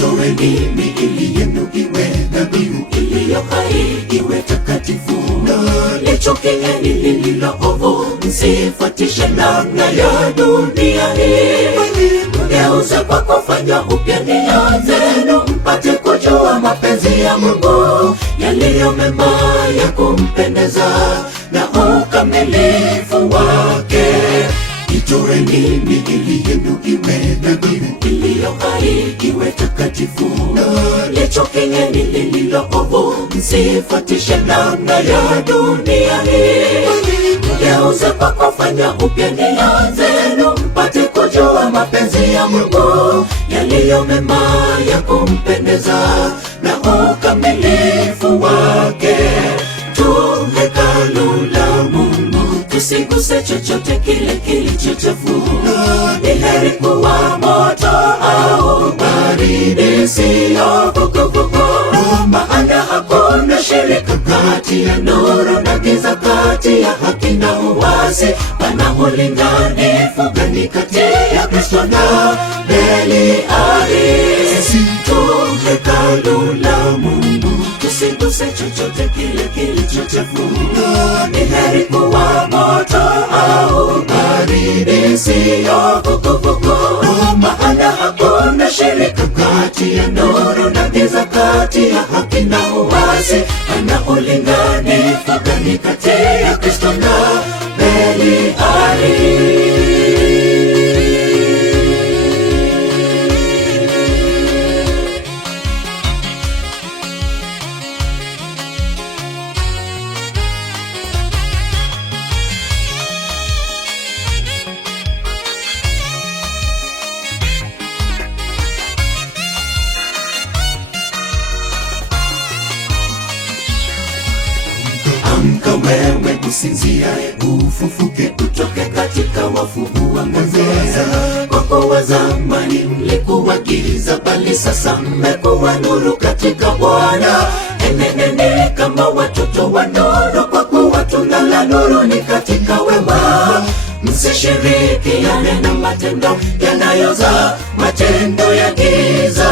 Itoeni miili yenu iwe dhabihu iliyo hai, iwe takatifu. Lichukeni lililo ovu, msifuatishe namna ya dunia hii. Mgeuze kwa kufanya upya nia zenu, mpate kujua mapenzi ya Mungu, yaliyo mema, ya kumpendeza na ukamilifu wake. Itoeni miili yenu iwe dhabihu iliyo hai, iwe takatifu. Lichukeni lililo ovu, msifuatishe namna ya dunia hii. Mgeuze kwa kufanya upya nia zenu, mpate kujua mapenzi ya Mungu, yaliyo mema, ya kumpendeza na ukamilifu wake. Tu hekalu la Mungu, tusiguse chochote kile kilicho chafu. Ni heri kuwa moto au baridi, siyo vuguvugu. Maana hakuna shirika kati ya nuru na giza, kati ya haki na uasi. Pana ulinganifu gani kati ya Kristo na Beliari? Tu hekalu la Mungu, tusiguse chochote kile kilicho chafu. Ni heri kuwa moto au baridi, siyo vuguvugu. Maana hakuna shirika kati ya nuru na giza, kati ya haki na uasi. Pana ulinganifu gani kati ya Kristo na Beliari? Amka wewe usinziaye, ufufuke utoke katika wafu, uangaze. Kwa kuwa zamani mlikuwa giza, bali sasa mmekuwa nuru katika Bwana. Enendeni kama watoto wa nuru, kwa kuwa tunda la nuru ni katika wema. Msishirikiane na matendo yanayozaa matendo ya giza.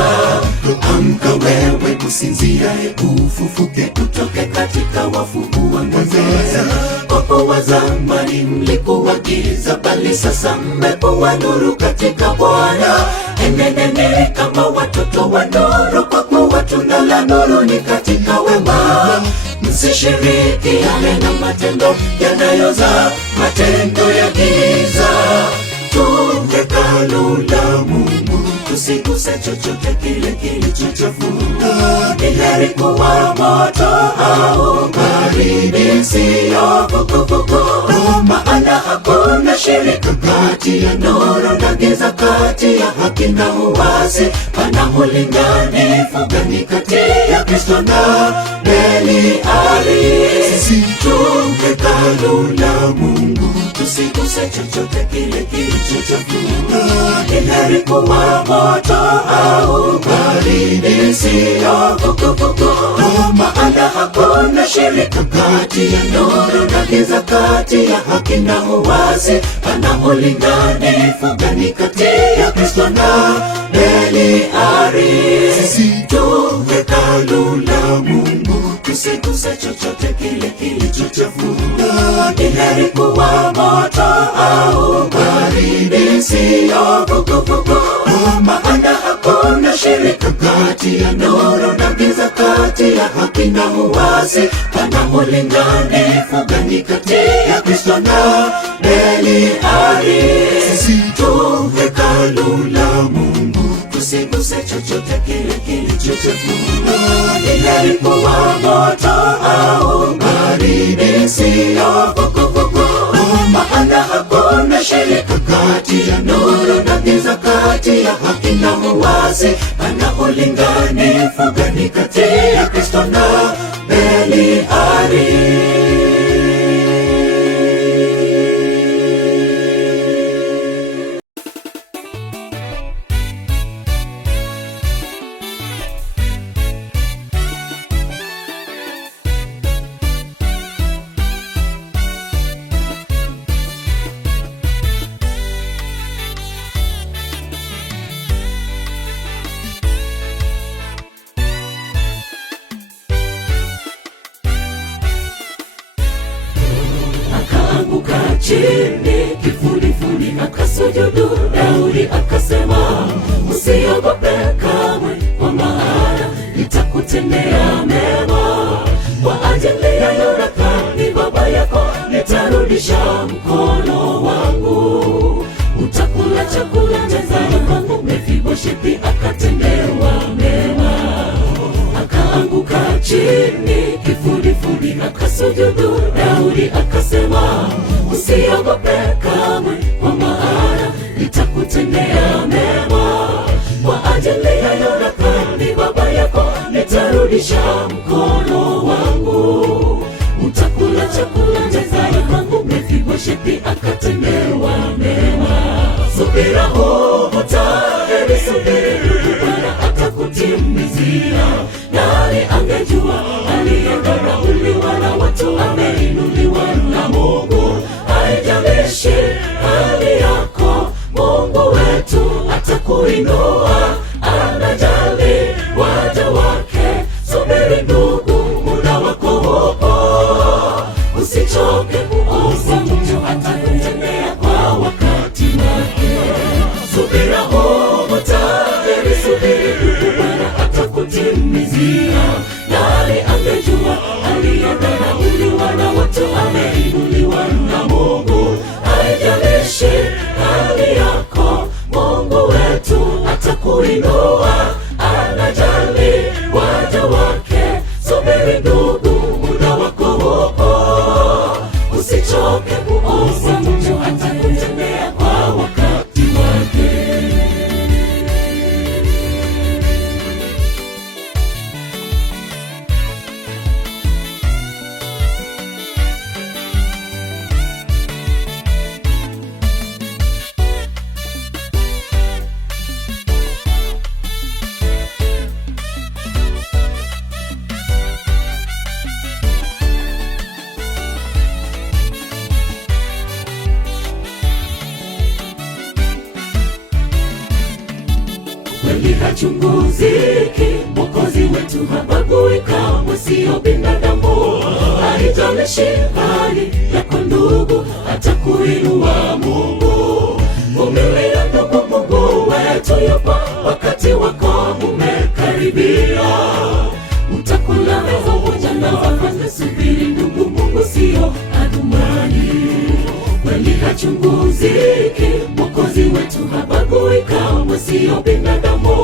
Amka wewe usinziaye, ufufuke utoke katika wafu, uangaze. Kwa kuwa zamani mlikuwa giza, bali sasa mmekuwa nuru katika Bwana. Enendeni kama watoto wa nuru, kwa kuwa tunda la nuru ni katika wema. Msishirikiane na matendo yanayozaa matendo ya giza. Tu hekalu la Mungu, tusiguse chochote kile kilicho chafu. Ni heri kuwa moto au baridi, siyo vuguvugu. Maana hakuna shirika kati ya nuru na giza, kati ya haki na uasi. Pana ulinganifu gani kati ya Kristo na Beliari? Tu hekalu la Mungu, tusiguse chochote kile kilicho chafu. Ni heri kuwa moto au baridi, siyo vuguvugu. Maana hakuna shirika kati ya nuru na giza, kati ya haki na uasi. Pana ulinganifu gani kati ya Kristo na Beliari? Tu hekalu la Mungu, tusiguse chochote kile kilicho chafu. Ni heri kuwa moto au baridi, siyo vuguvugu. Maana hakuna shirika kati ya nuru na giza, kati ya haki na uasi. Pana ulinganifu gani kati ya Kristo na Beliari? Tu hekalu la Mungu, tusiguse chochote kile kilicho chafu. Ni heri kuwa moto au baridi, siyo vuguvugu. Maana hakuna shirika kati ya nuru na giza, kati ya haki na uasi. Pana ulinganifu gani kati ya Kristo na Beliari? chini kifudifudi akasujudu. Daudi akasema, usiogope kamwe, kwa maana nitakutendea mema. Kwa ajili ya Yonathani baba yako nitarudisha mkono wangu. Utakula chakula mezani pangu. Mefibosheti akatendewa mema, akaanguka chini kifudifudi akasujudu. Daudi akasema, usiogope kamwe, kwa maana nitakutendea mema. Kwa ajili ya Yonathani baba yako nitarudisha mkono wangu. Utakula chakula mezani pangu. Mefibosheti akatendewa mema. Subira huvuta heri, subiri, Bwana atakutimizia. Nani angejua aliyedharauliwa na watu ameinuliwa na Mungu. Haijalishi hali yako, Mungu wetu atakuinua. Anajali waja wake. Subiri ndugu, muda wako hupo. Usichoke kuomba, Mungu atakutendea kwa wakati wake. Subira huvuta heri, subiri, Bwana atakutimizia. Nani angejua aliyedharauliwa na watu ameinuliwa na Mungu. Haijalishi hali yako, Mungu wetu atakuinua. Anajali waja wake. Subiri ndugu, muda wako hupo. Usichoke kuomba, Mungu atakutendea kwa wakati wake. Kweli hachunguziki, Mwokozi wetu habagui kamwe, sio binadamu. Haijalishi hali yako ndugu, atakuinua Mungu. Vumilia ndugu, Mungu wetu yupo, wakati wako umekaribia. Utakula meza moja na wafalme. Subiri ndugu, Mungu sio adhumani. Kweli hachunguziki, Mwokozi wetu habagui kamwe, sio binadamu.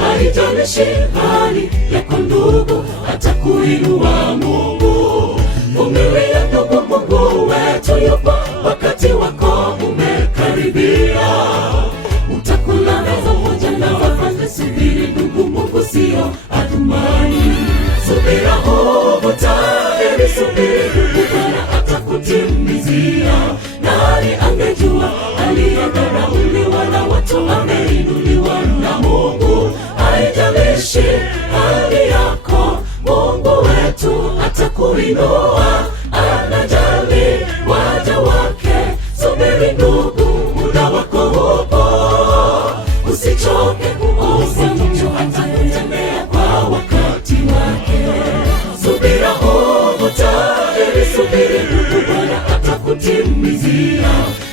Haijalishi hali yako ndugu, atakuinua Mungu. Vumilia ndugu, Mungu wetu yupo, wakati wako umekaribia. Utakula meza moja na wafalme. Subiri ndugu, Mungu sio adhumani. Subira huvuta heri, subiri, Bwana atakutimizia. Nani angejua aliyedharauliwa na watu ameinuliwa na Mungu. Haijalishi hali yako, Mungu wetu atakuinua. Anajali waja wake. Subiri ndugu, muda wako hupo. Usichoke kuomba, Mungu atakutendea kwa wakati wake. Subira huvuta heri, subiri, Bwana atakutimizia.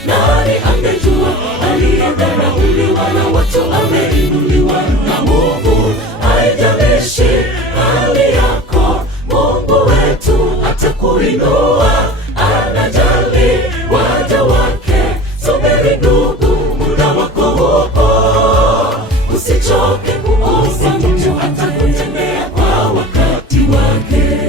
Nani angejua aliyedharauliwa na watu ameinuliwa na Mungu. Haijalishi hali yako, Mungu wetu atakuinua. Anajali waja wake. Subiri ndugu, muda wako hupo. Usichoke kuomba, Mungu atakutendea kwa wakati wake.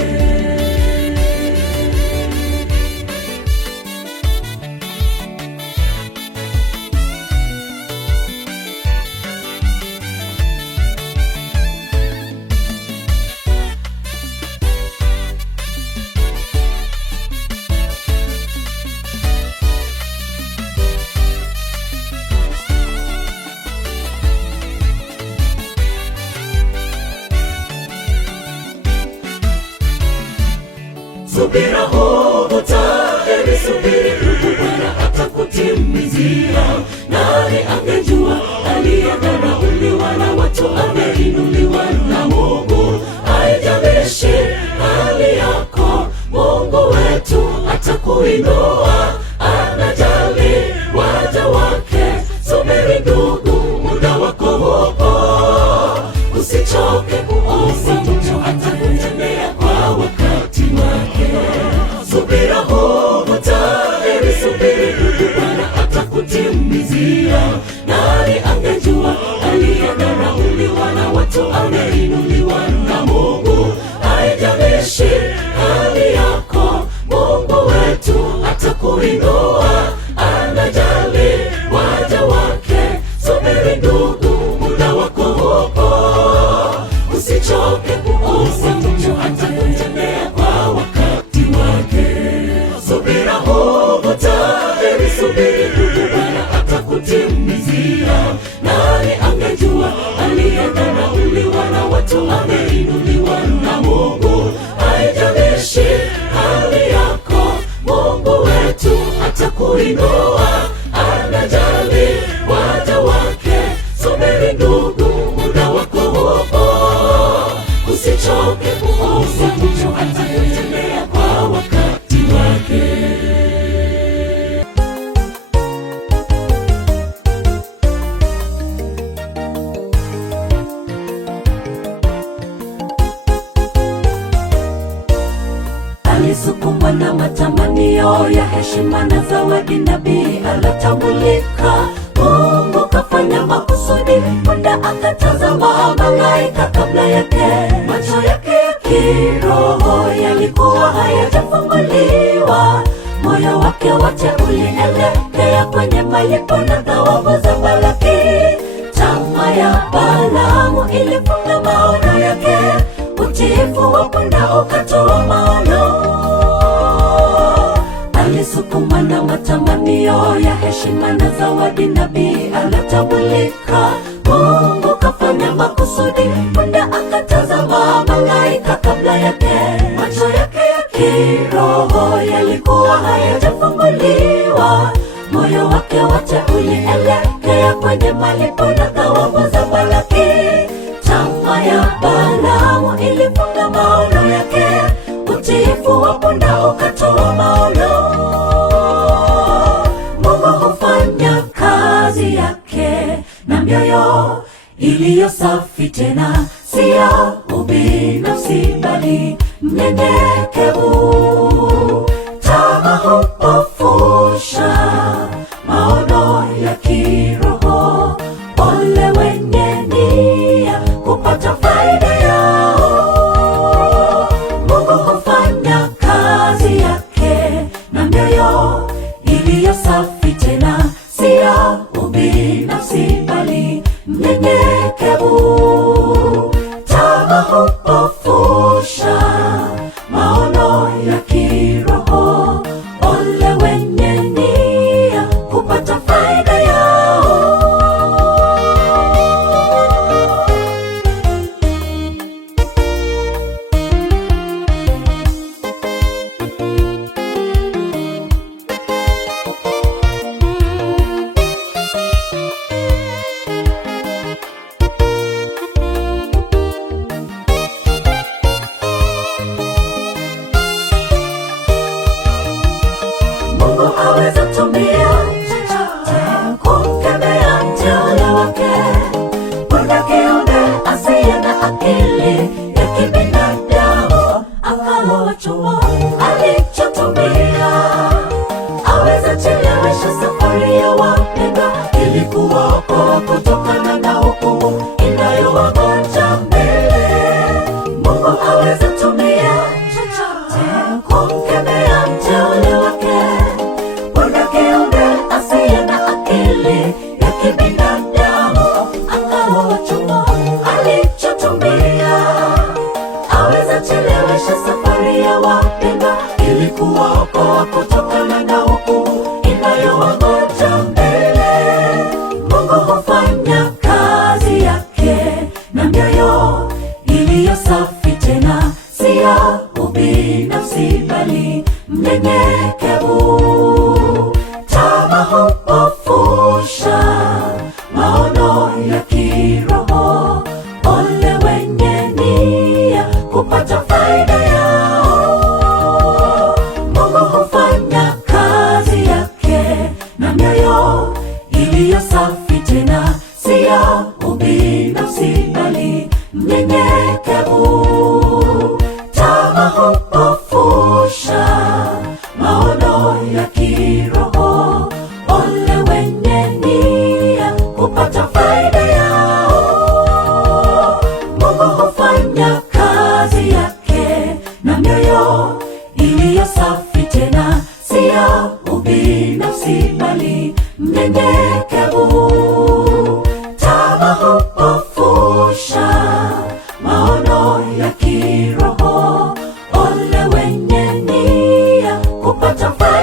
Subira huvuta heri, subiri, Bwana atakutimizia. Nani angejua aliyedharauliwa na watu ameinuliwa na Mungu. Haijalishi hali yako, Mungu wetu atakuinua. subira huvuta heri. Subiri ndugu, Bwana atakutimizia. Nani angejua aliyedharauliwa na watu ameinuliwa na Mungu. Haijalishi hali yako, Mungu wetu atakuinua. Anajali waja wake. Subiri ndugu, muda wako upo. Usichoke kuomba, Mungu atakutendea kwa wakati wake. Alisukumwa na matamanio ya heshima na zawadi, nabii alatambulika. Mungu kafanya makusudi, muda akatazama malaika kabla yake. Macho yake ya kiroho yalikuwa hayajafunguliwa, moyo wake wote ulielekea kwenye malipo na thawabu za Balaki. Tamaa ya Balaamu ilifunga maono yake, utiifu wa punda ukatoa maono. Alisukuma na matamanio ya heshima na zawadi, nabii alatambulika. Mungu kafanya makusudi, punda akatazama malaika kabla yake. Macho yake ya kiroho yalikuwa hayajafunguliwa, moyo wake wote ulielekea kwenye malipo na thawabu za Balaki. Tamaa ya Balaamu ilifunga maono yake, utiifu wa punda ukatoa maono. Mungu hufanya kazi yake na mioyo iliyo safi, tena si ya ubinafsi bali mnyenyekevu. Tamaa hupofusha maono ya kiroho. Ole wenye nia kupata faida yao. Mungu hufanya kazi yake na mioyo iliyo safi, tena si ya ubinafsi bali mnyenyekevu. Tamaa hupofusha maono ya kiroho. Ole wenye nia kupata faida yao. Mungu aweza tumia chochote kumkemea mteule wake. Punda kiumbe asiye na akili ya kibinadamu, akawa chumo alichotumia. Aweza chelewesha safari ya wapendwa ili kuwaokoa kutokana na hukumu inayowagonja mbele. Mungu aweza tumia chochote kumkemea mteule wake. Punda kiumbe asiye na akili ya kibinadamu, akawa chumo alichotumia. Aweza chelewesha safari ya wapendwa ili kuwaokoa kutokana na hukumu inayowagonja mbele. Mungu hufanya kazi yake na mioyo iliyo safi, tena si ya ubinafsi bali mnyenyekevu. Tamaa hupofusha maono ya kiroho. Ole wenye nia kupata faida yao. Mungu hufanya kazi yake na mioyo iliyo safi, tena si ya ubinafsi bali mnyenyekevu. Tamaa hupofusha maono ya kiroho. Ole wenye nia kupata faida yao. Mungu hufanya kazi yake na mioyo iliyo safi, tena si ya ubinafsi bali mnyenyekevu. Tamaa hupofusha maono ya kiroho. Ole wenye nia kupata faida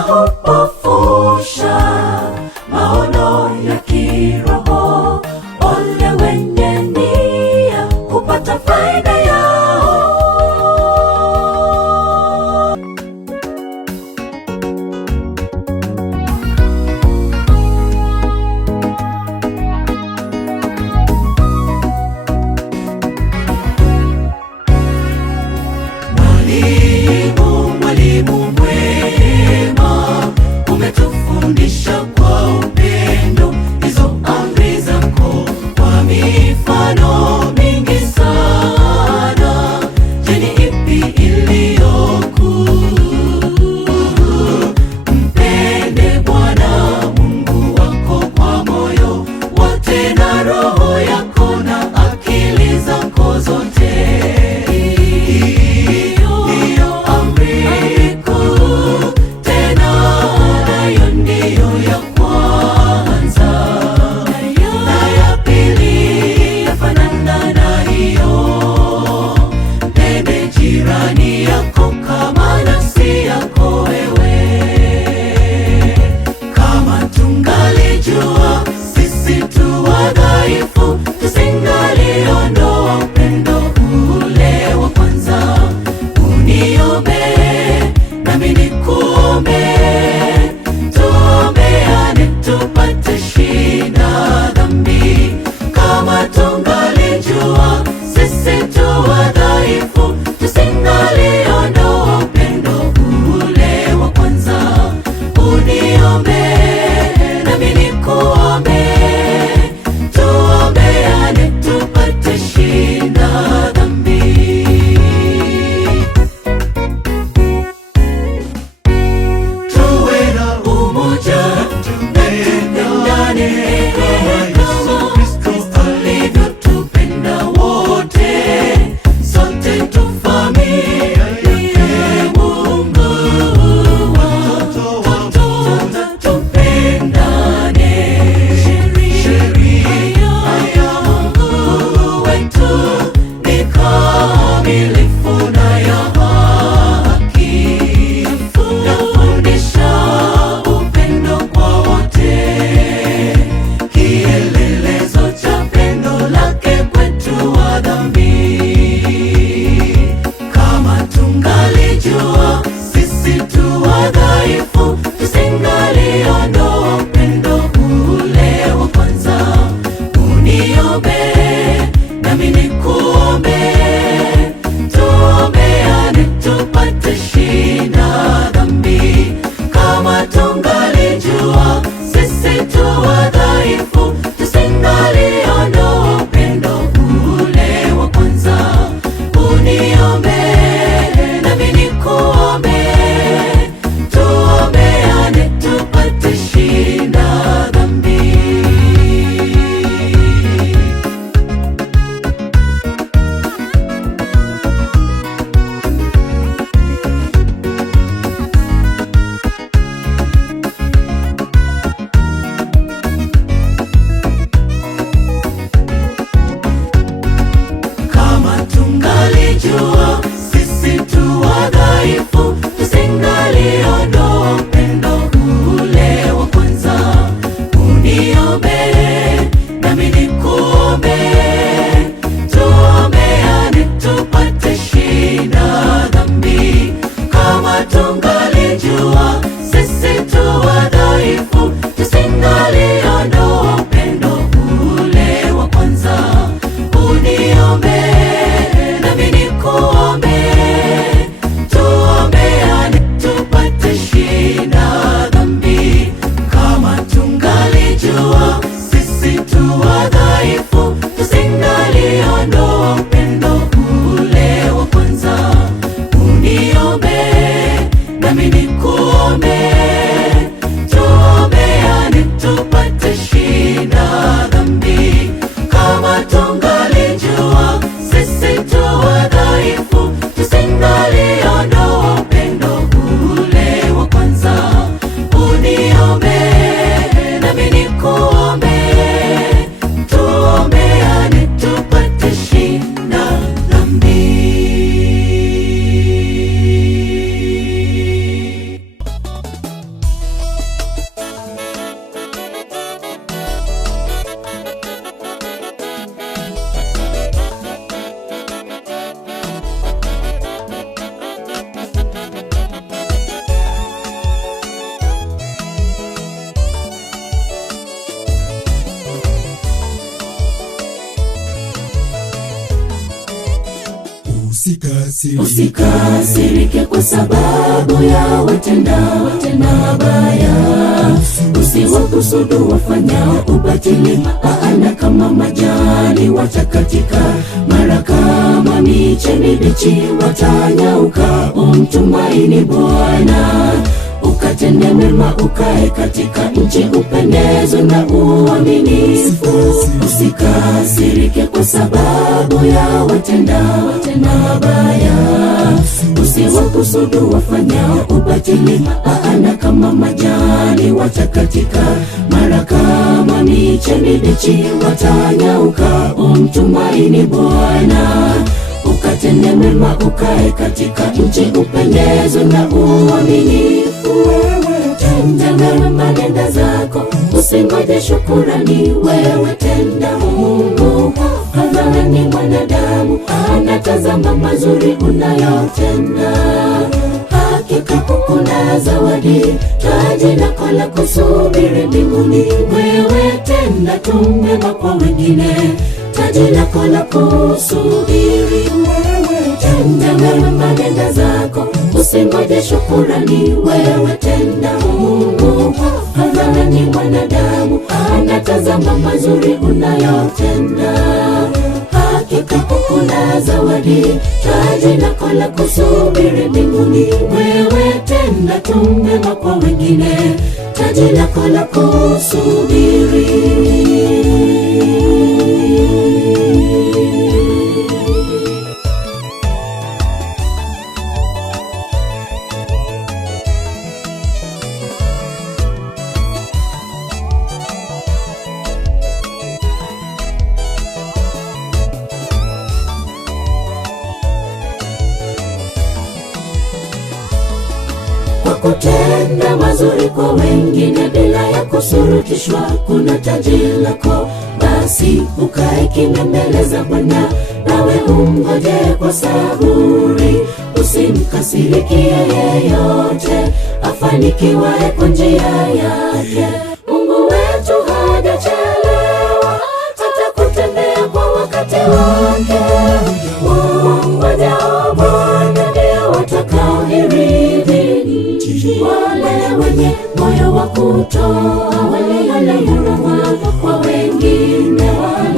hupofusha maono ya kiroho. Ole wenye nia kupata faida yao. Mwalimu mwema, umetufundisha kwa upendo hizo amri zako kwa mifano mingi sana. Je, ni ipi iliyo kuu? Mpende Bwana Mungu wako kwa moyo wote na roho yako na akili zako zote. Jirani yako kama nafsi yako wewe. Kama tungalijua sisi tu wadhaifu, tusingaliondoa upendo ule wa kwanza. Uniombee nami nikuombee, tuombeane tupate shinda dhambi. Kama tungalijua sisi tu wadhaifu, tusingaliondoa upendo ule wa kwanza. Uniombee nami nikuombee, tuombeane tupate shinda dhambi. Tuwe na umoja, tupendane kama Yesu Kristo alivyotupenda wote. Sote tu familia yake Mungu, watoto wa Mungu, tupendane. Sheria ya Mungu wetu ni kamilifu na ya haki. Nafundisha upendo kwa wote, Usikasirike kwa sababu ya watenda mabaya. Usiwahusudu wafanyao ubatili, maana kama majani watakatika, mara kama miche mibichi watanyauka. Umtumaini Bwana, ukatende mema, ukae katika nchi upendezwe na uaminifu. Usikasirike kwa sababu ya watenda mabaya. Usiwahusudu wafanyao ubatili, maana kama majani watakatika, mara kama miche mibichi watanyauka. Umtumaini Bwana, ukatende mema, ukae katika nchi upendezwe na uaminifu. Tenda mema, nenda zako, usingoje shukurani. Wewe tenda, Mungu hadharani. Mwanadamu anatazama mazuri unayotenda. Hakika kuna zawadi, taji lako la kusubiri mbinguni. Wewe tenda tu mema kwa wengine, taji lako la kusubiri. Tenda mema, nenda zako, usingoje shukurani. Wewe tenda, Mungu hadharani. Mwanadamu anatazama mazuri unayotenda. Hakika kuna zawadi, taji lako la kusubiri mbinguni. Wewe tenda tu mema kwa wengine, taji lako la kusubiri. Kutenda mazuri kwa wengine bila ya kusurutishwa, kuna taji lako. Basi ukae kimya mbele za Bwana, nawe umngoje kwa saburi. Usimkasirikie yeyote afanikiwaye kwa njia yake. Mungu wetu hajachelewa, atakutendea kwa wakati wake. Wangojao Bwana ndio watakaoirithi. Wale wenye moyo wa kutoa, wale huruma kwa wengine,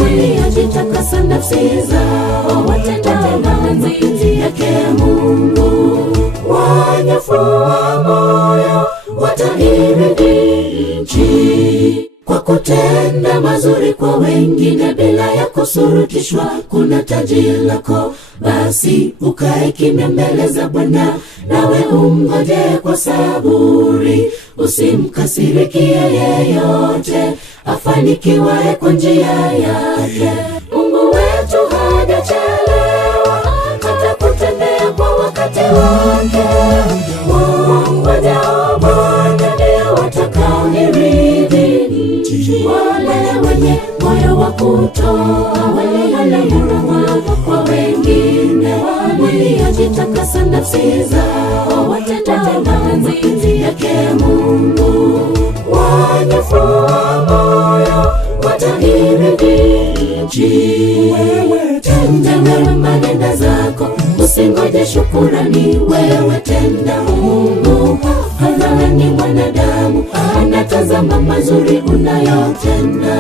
waliojitakasa nafsi zao, watenda mapenzi yake Mungu. Wanyofu wa moyo watairithi nchi. Kwa kutenda mazuri kwa wengine bila ya kusurutishwa, kuna taji lako. Basi ukae kimya mbele za Bwana, nawe umngoje kwa saburi. Usimkasirikie yeyote afanikiwaye kwa njia yake. Mungu wetu hajachelewa, atakutendea kwa wakati wake. Wangojao Bwana ndio watakaoirithi nchi. Wale wenye moyo wa kutoa, wale huruma kwa wengine, waliojitakasa nafsi zao, watenda mapenzi yake Mungu. Wanyofu wa moyo watairithi nchi. Tenda mema, nenda zako, usingoje shukurani. Wewe tenda, Mungu hadharani. Mwanadamu anatazama mazuri unayotenda.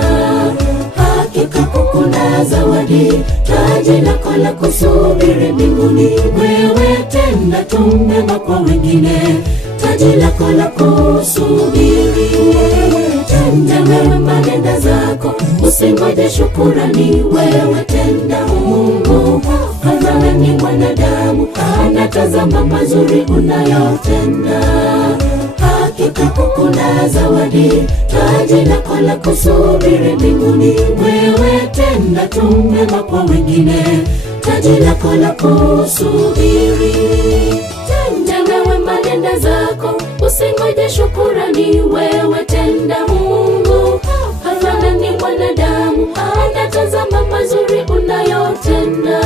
Hakika kuna zawadi, taji lako la kusubiri mbinguni. Wewe tenda tu mema kwa wengine, taji lako la kusubiri. Tenda mema, nenda zako, usingoje shukurani. Wewe tenda, Mungu hadharani. Mwanadamu anatazama mazuri unayotenda. Hakika kuna zawadi, taji lako la kusubiri mbinguni. Wewe tenda tu mema kwa wengine, taji lako la kusubiri. Tenda mema, nenda zako, usingoje shukurani. Wewe tenda, Mungu hadharani. Mwanadamu anatazama mazuri unayotenda.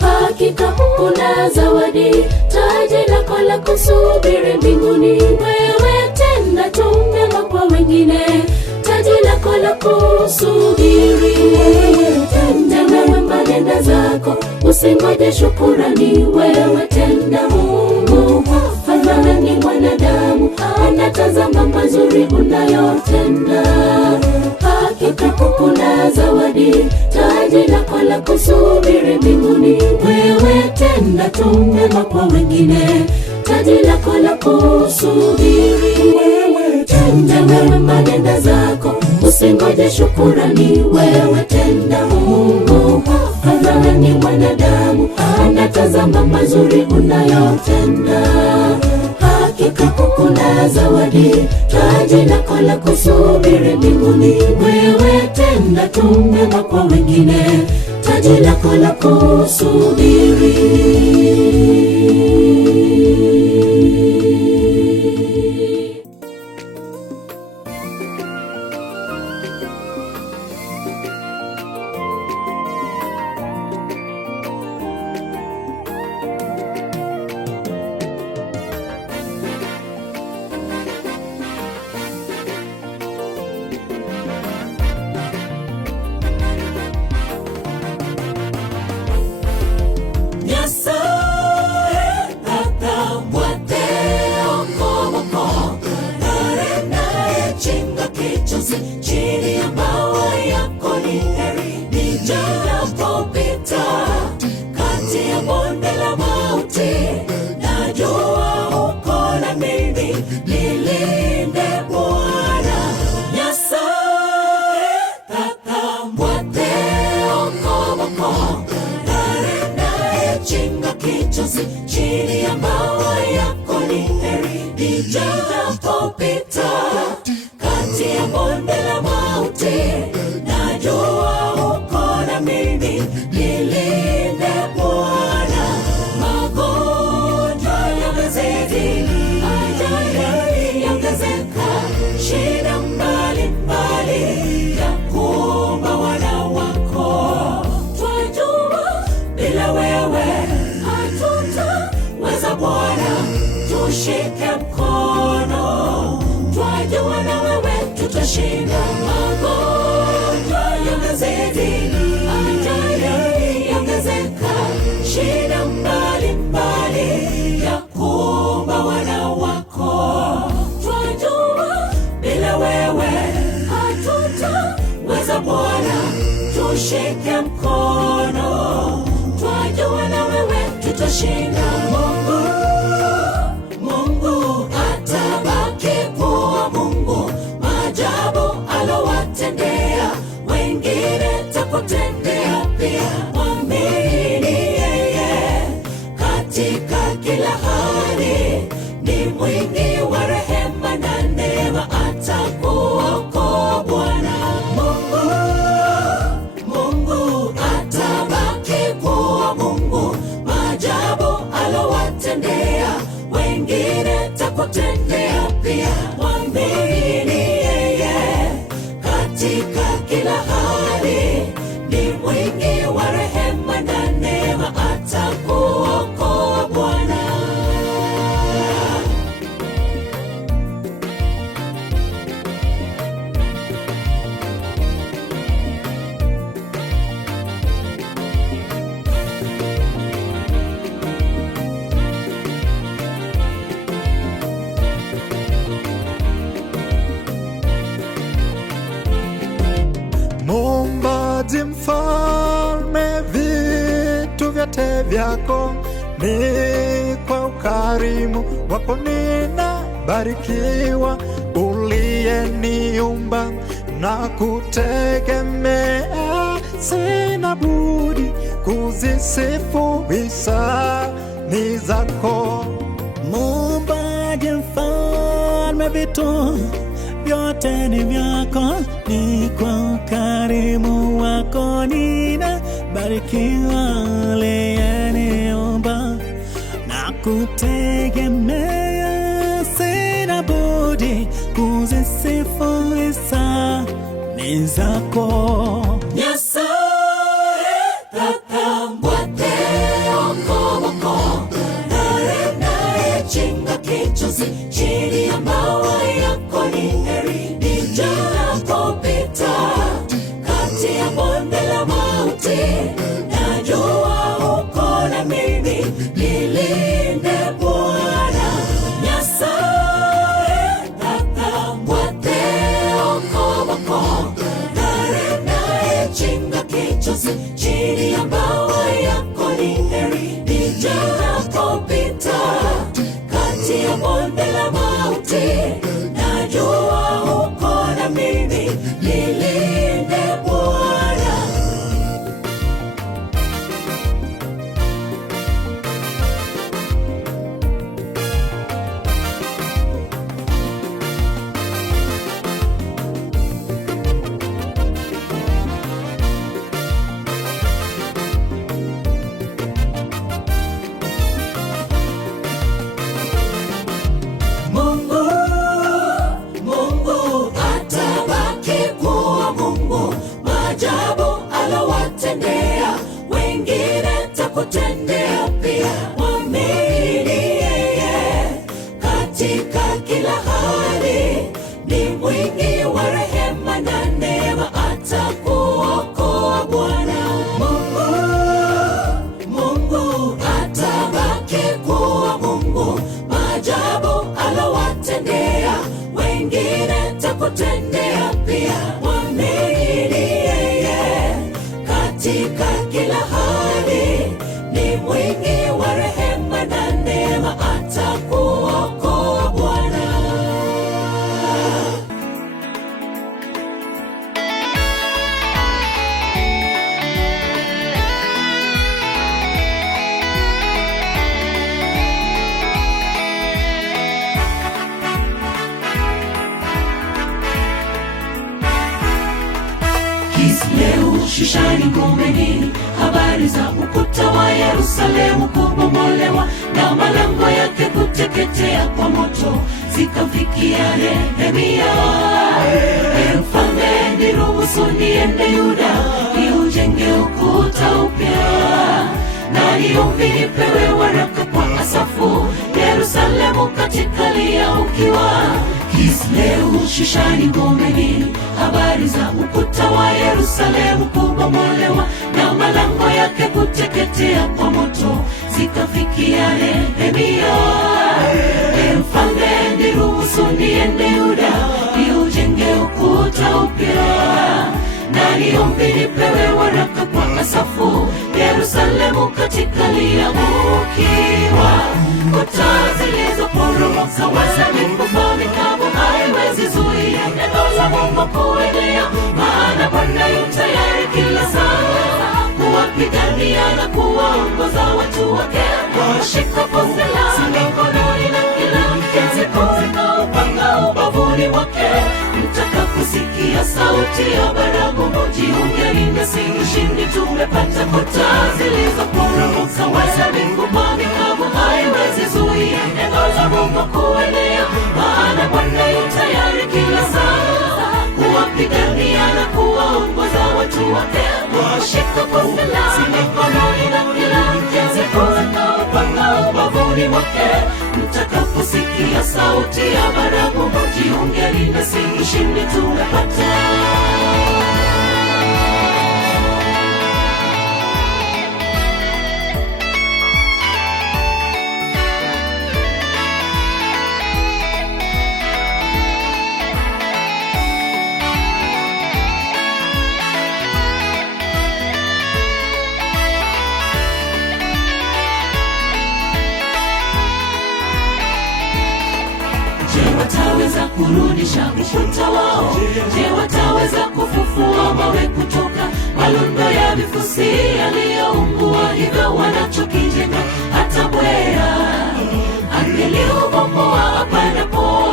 Hakika kuna zawadi, taji lako la kusubiri mbinguni. Wewe tenda tu mema kwa wengine, taji lako la kusubiri. Tenda mema, nenda zako, usingoje shukurani, wewe tenda. Mungu hafanani mwanadamu, anatazama mazuri unayotenda. Hakika kuna zawadi, taji lako la kusubiri mbinguni. Wewe tenda tu mema kwa wengine, taji lako la kusubiri. Wewe tenda wema, nenda zako, usingoje shukurani, wewe tenda. Mungu hafanani mwanadamu, anatazama mazuri unayotenda. Hakika kuna zawadi, taji lako la kusubiri mbinguni. Wewe tenda tu mema kwa wengine, taji lako la kusubiri. Chini ya mawa yako ni heri, nijapopita kati ya bonde la mauti, najua uko na mimi. Nilinde Bwana Nyasaye, tatamwate okomoko, naye chinga kichozi. Chini ya mawa yako ni heri, nijapopita kati ya bonde la mauti, najua uko na mimi. Nilinde Bwana. Magonjwa yamezidi, ajali yaongezeka, shida mbalimbali yakumba wana wako. Twajua bila wewe hatutaweza Bwana, tushike mkono. Twajua na wewe tutashinda. Magonjwa yamezidi, ajali yaongezeka, shida mbalimbali yakumba wana wako. Twajua bila wewe hatutaweza Bwana, tushike mkono. Twajua na wewe tutashinda. Mungu atabaki kuwa Mungu, maajabu alowatendea wengine takutendea pia. Mwamini yeye katika kila hali, ni mwingi wa rehema na neema, atakuokoa Bwana. Mungu atabaki kuwa Mungu, maajabu alowatendea wengine takutendea pia. Mwamini yeye katika kila hali, ni mwingi wa rehema na neema, atakuokoa Bwana. Muumbaji mfalme, vitu vyote vyako ni kwa ukarimu wako ninabarikiwa. Uliyeniumba na kutegemea, sina budi kuzisifu hisani zako. Muumbaji mfalme, vitu vyote ni vyako, ni kwa ukarimu wako ninabarikiwa. Uliyeniumba na kutegemea, sina budi kuzisifu hisani zako. Nyasaye tatamwate okomoko, naye chinga kichozi. Chini ya mawa yako ni heri, nijapopita kati ya bonde la mauti, najua uko wengine takutendea pia. Mwamini yeye katika kila hali, ni mwingi wa rehema na neema, atakuokoa Bwana. Leo Shushani ngomeni, habari za ukuta wa Yerusalemu kubomolewa na malango yake kuteketea kwa moto, zikamfikia Nehemia. Mfalme, niruhusu niende Yuda, niujenge ukuta upya, na niombi nipewe waraka kwa Asafu, Yerusalemu katika lia ukiwa. Leo Shushani ngomeni, habari za ukuta wa Yerusalemu kubomolewa na malango yake kuteketea kwa moto, zikafikia Nehemia. Mfalme, niruhusu niende Yuda, niujenge ukuta upya, na niombi nipewe waraka kwa Asafu, Yerusalemu katika lia ukiwa. Kuta zilizoporomoka wala mifupa mikavu haiwezi zuia neno la Mungu kuenea, maana Bwana yu tayari kila saa kuwapigania na kuwaongoza watu wake. Washika silaha mikononi na kila mkenzi kuweka upanga ubavuni mwake. Mtakaposikia sauti ya baragumu, jiungeni nasi, ushindi tumepata. Kuta zilizoporomoka wala mifupa mikavu haiwezi zuia neno la Mungu kuenea, maana Bwana yu tayari kila saa kuwapigania na kuwaongoza watu wake. Washika silaha mikononi na kila mkenzi kuweka upanga ubavuni mwake. Mtakaposikia sauti ya baragumu, jiungeni nasi, ushindi tumepata. Wataweza kurudisha ukuta wao? Je, wataweza kufufua mawe kutoka malundo ya vifusi yaliyoungua? Hivyo wanachokijenga hata bwea angeliubomoa apandapo.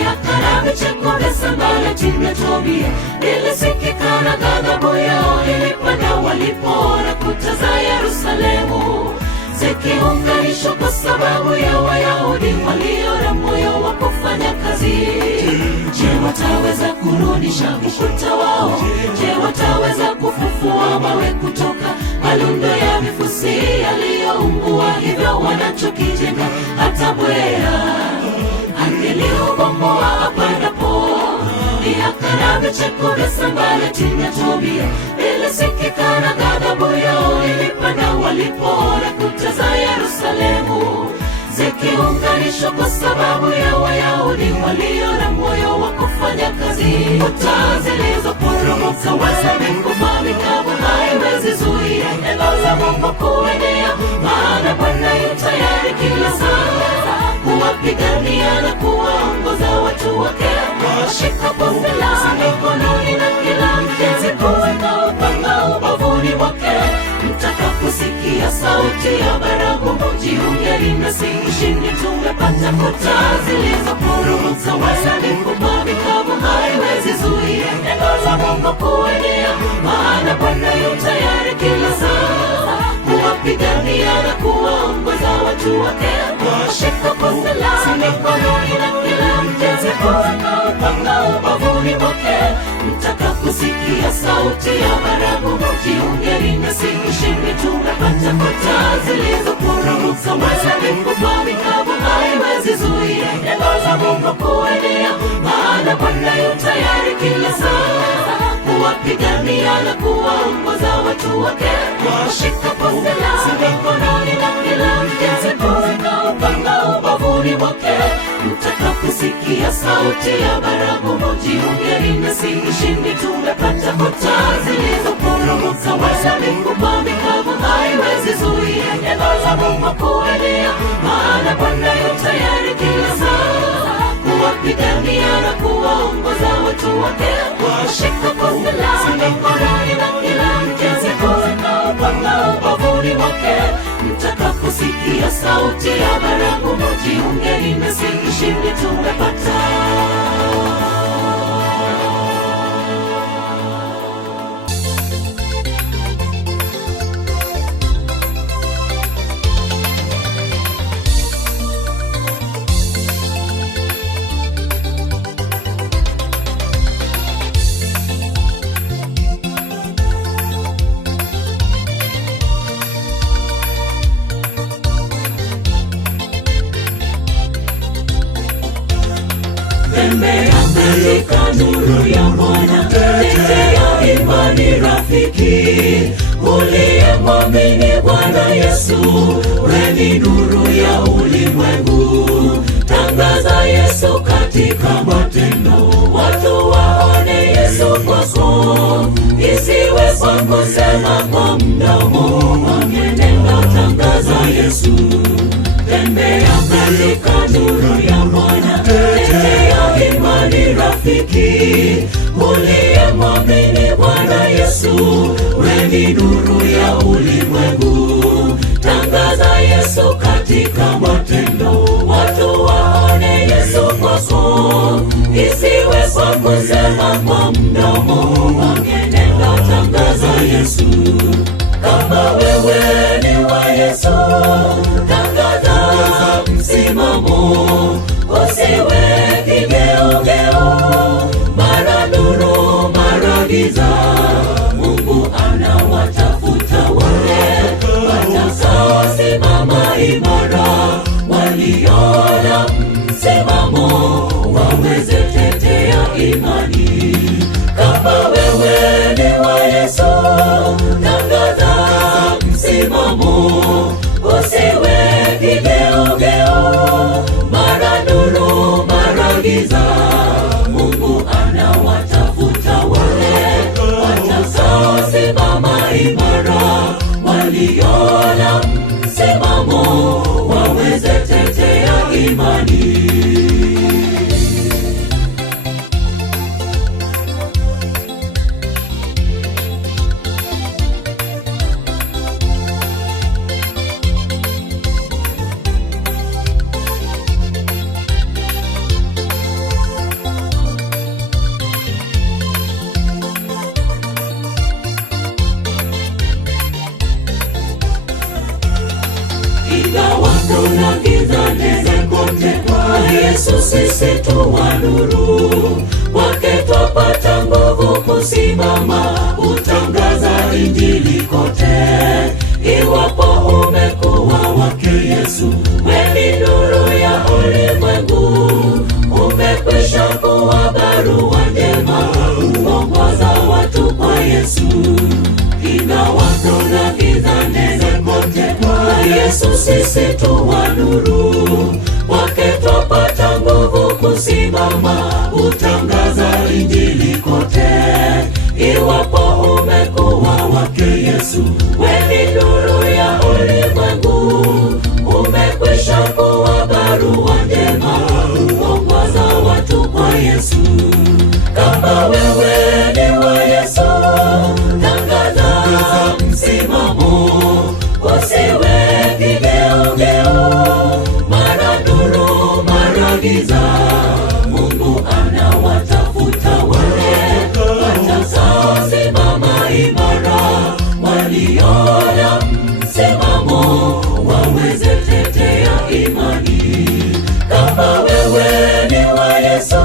Yakana vicheko vya Sanbalati na Tobia vilisikika, ghadhabu yao ilipanda walipoona kuta za Yerusalemu zikiunganishwa kwa sababu ya Wayahudi walio na moyo wa kufanya kazi. Je, wataweza kurudisha ukuta wao? Je, wataweza kufufua mawe kutoka malundo ya vifusi yaliyoungua? Hivyo wanachokijenga hata bwea angeliubomoa apandapo. Yakana vicheko vya Sanbalati na Tobia vilisikika, ghadhabu yao ilipanda walipoona kuta za Yerusalemu zikiunganishwa kwa sababu ya Wayahudi walio na moyo wa kufanya kazi. Kuta zilizoporomoka wala mifupa mikavu haiwezi zuia neno la Mungu kuenea, maana Bwana yu tayari kila saa kuwapigania na kuwaongoza watu wake. Washika silaha mikononi na kila mkenzi kuweka upanga ubavuni mwake. Mtakaposikia sauti ya baragumu, jiungeni nasi, ushindi tumepata. Kuta zilizoporomoka wala mifupa mikavu haiwezi zuia neno la Mungu kuenea, maana Bwana yu tayari kila saa kuwapigania na kuwaongoza watu wake. Washika silaha mikononi na kila mkenzi kuweka upanga ubavuni mwake. Mtakaposikia sauti ya baragumu, jiungeni nasi, ushindi tumepata. Kuta zilizoporomoka wala mifupa mikavu haiwezi zuia neno la Mungu kuenea, maana Bwana yu tayari kila saa kuwapigania na kuwaongoza watu wake. Washika silaha mikononi na kila mkenzi kuweka upanga ubavuni mwake. Mtakaposikia Sikia sauti ya baragumu, jiungeni nasi, ushindi tumepata. Kuta zilizoporomoka wala mifupa mikavu haiwezi zuia neno la Mungu kuenea, maana Bwana yu tayari kila saa kuwapigania na kuwaongoza watu wake. Washika kozi lao mikononi na kila mtezi kuweka upanga ubavuni mwake. Mtakaposikia sauti ya baragumu, jiungeni nasi, ushindi tumepata. Tembea katika nuru ya Bwana, tetea imani rafiki, uliyemwamini Bwana Yesu. Wewe ni nuru ya ulimwengu, tangaza Yesu katika matendo, watu waone Yesu kwako. Isiwe kwa kusema kwa mdomo, wangenenda tangaza Yesu. Tembea katika nuru ya Bwana, tetea imani rafiki, uliyemwamini Bwana Yesu. Wewe ni nuru ya ulimwengu, tangaza Yesu katika matendo, watu waone Yesu kwako. Isiwe kwa kusema kwa mdomo, wangenenda tangaza Yesu. Kama wewe ni wa Yesu, tangaza msimamo, usiwe kigeugeu, mara nuru mara giza. Mungu anawatafuta wale watakaosimama imara, waliona msimamo, waweze tetea imani. Kama wewe ni wa Yesu, tangaza msimamo, usiwe kigeugeu, mara nuru mara giza. Mungu anawatafuta wale watakaosimama imara, waliona msimamo, waweze tetea imani. Ingawa kuna giza nene kote, kwa Yesu sisi tu wa nuru, kwake twapata nguvu kusimama, utangaza injili kote. Iwapo umekuwa wake Yesu, wewe ni nuru ya ulimwengu, umekwisha kuwa barua njema, uongoza watu kwa Yesu. Ingawa kuna giza nene kote, kwa Yesu sisi tu wa nuru, kwake twapata nguvu kusimama, utangaza injili kote. Iwapo umekuwa wake Yesu, wewe ni nuru ya ulimwengu, umekwisha kuwa barua njema, uongoza watu kwa Yesu. Kama wewe ni wa Yesu, tangaza msimamo, usiwe kigeugeu, mara nuru mara giza. Mungu anawatafuta wale watakaosimama imara, waliona msimamo, waweze tetea imani. Kama wewe ni wa Yesu,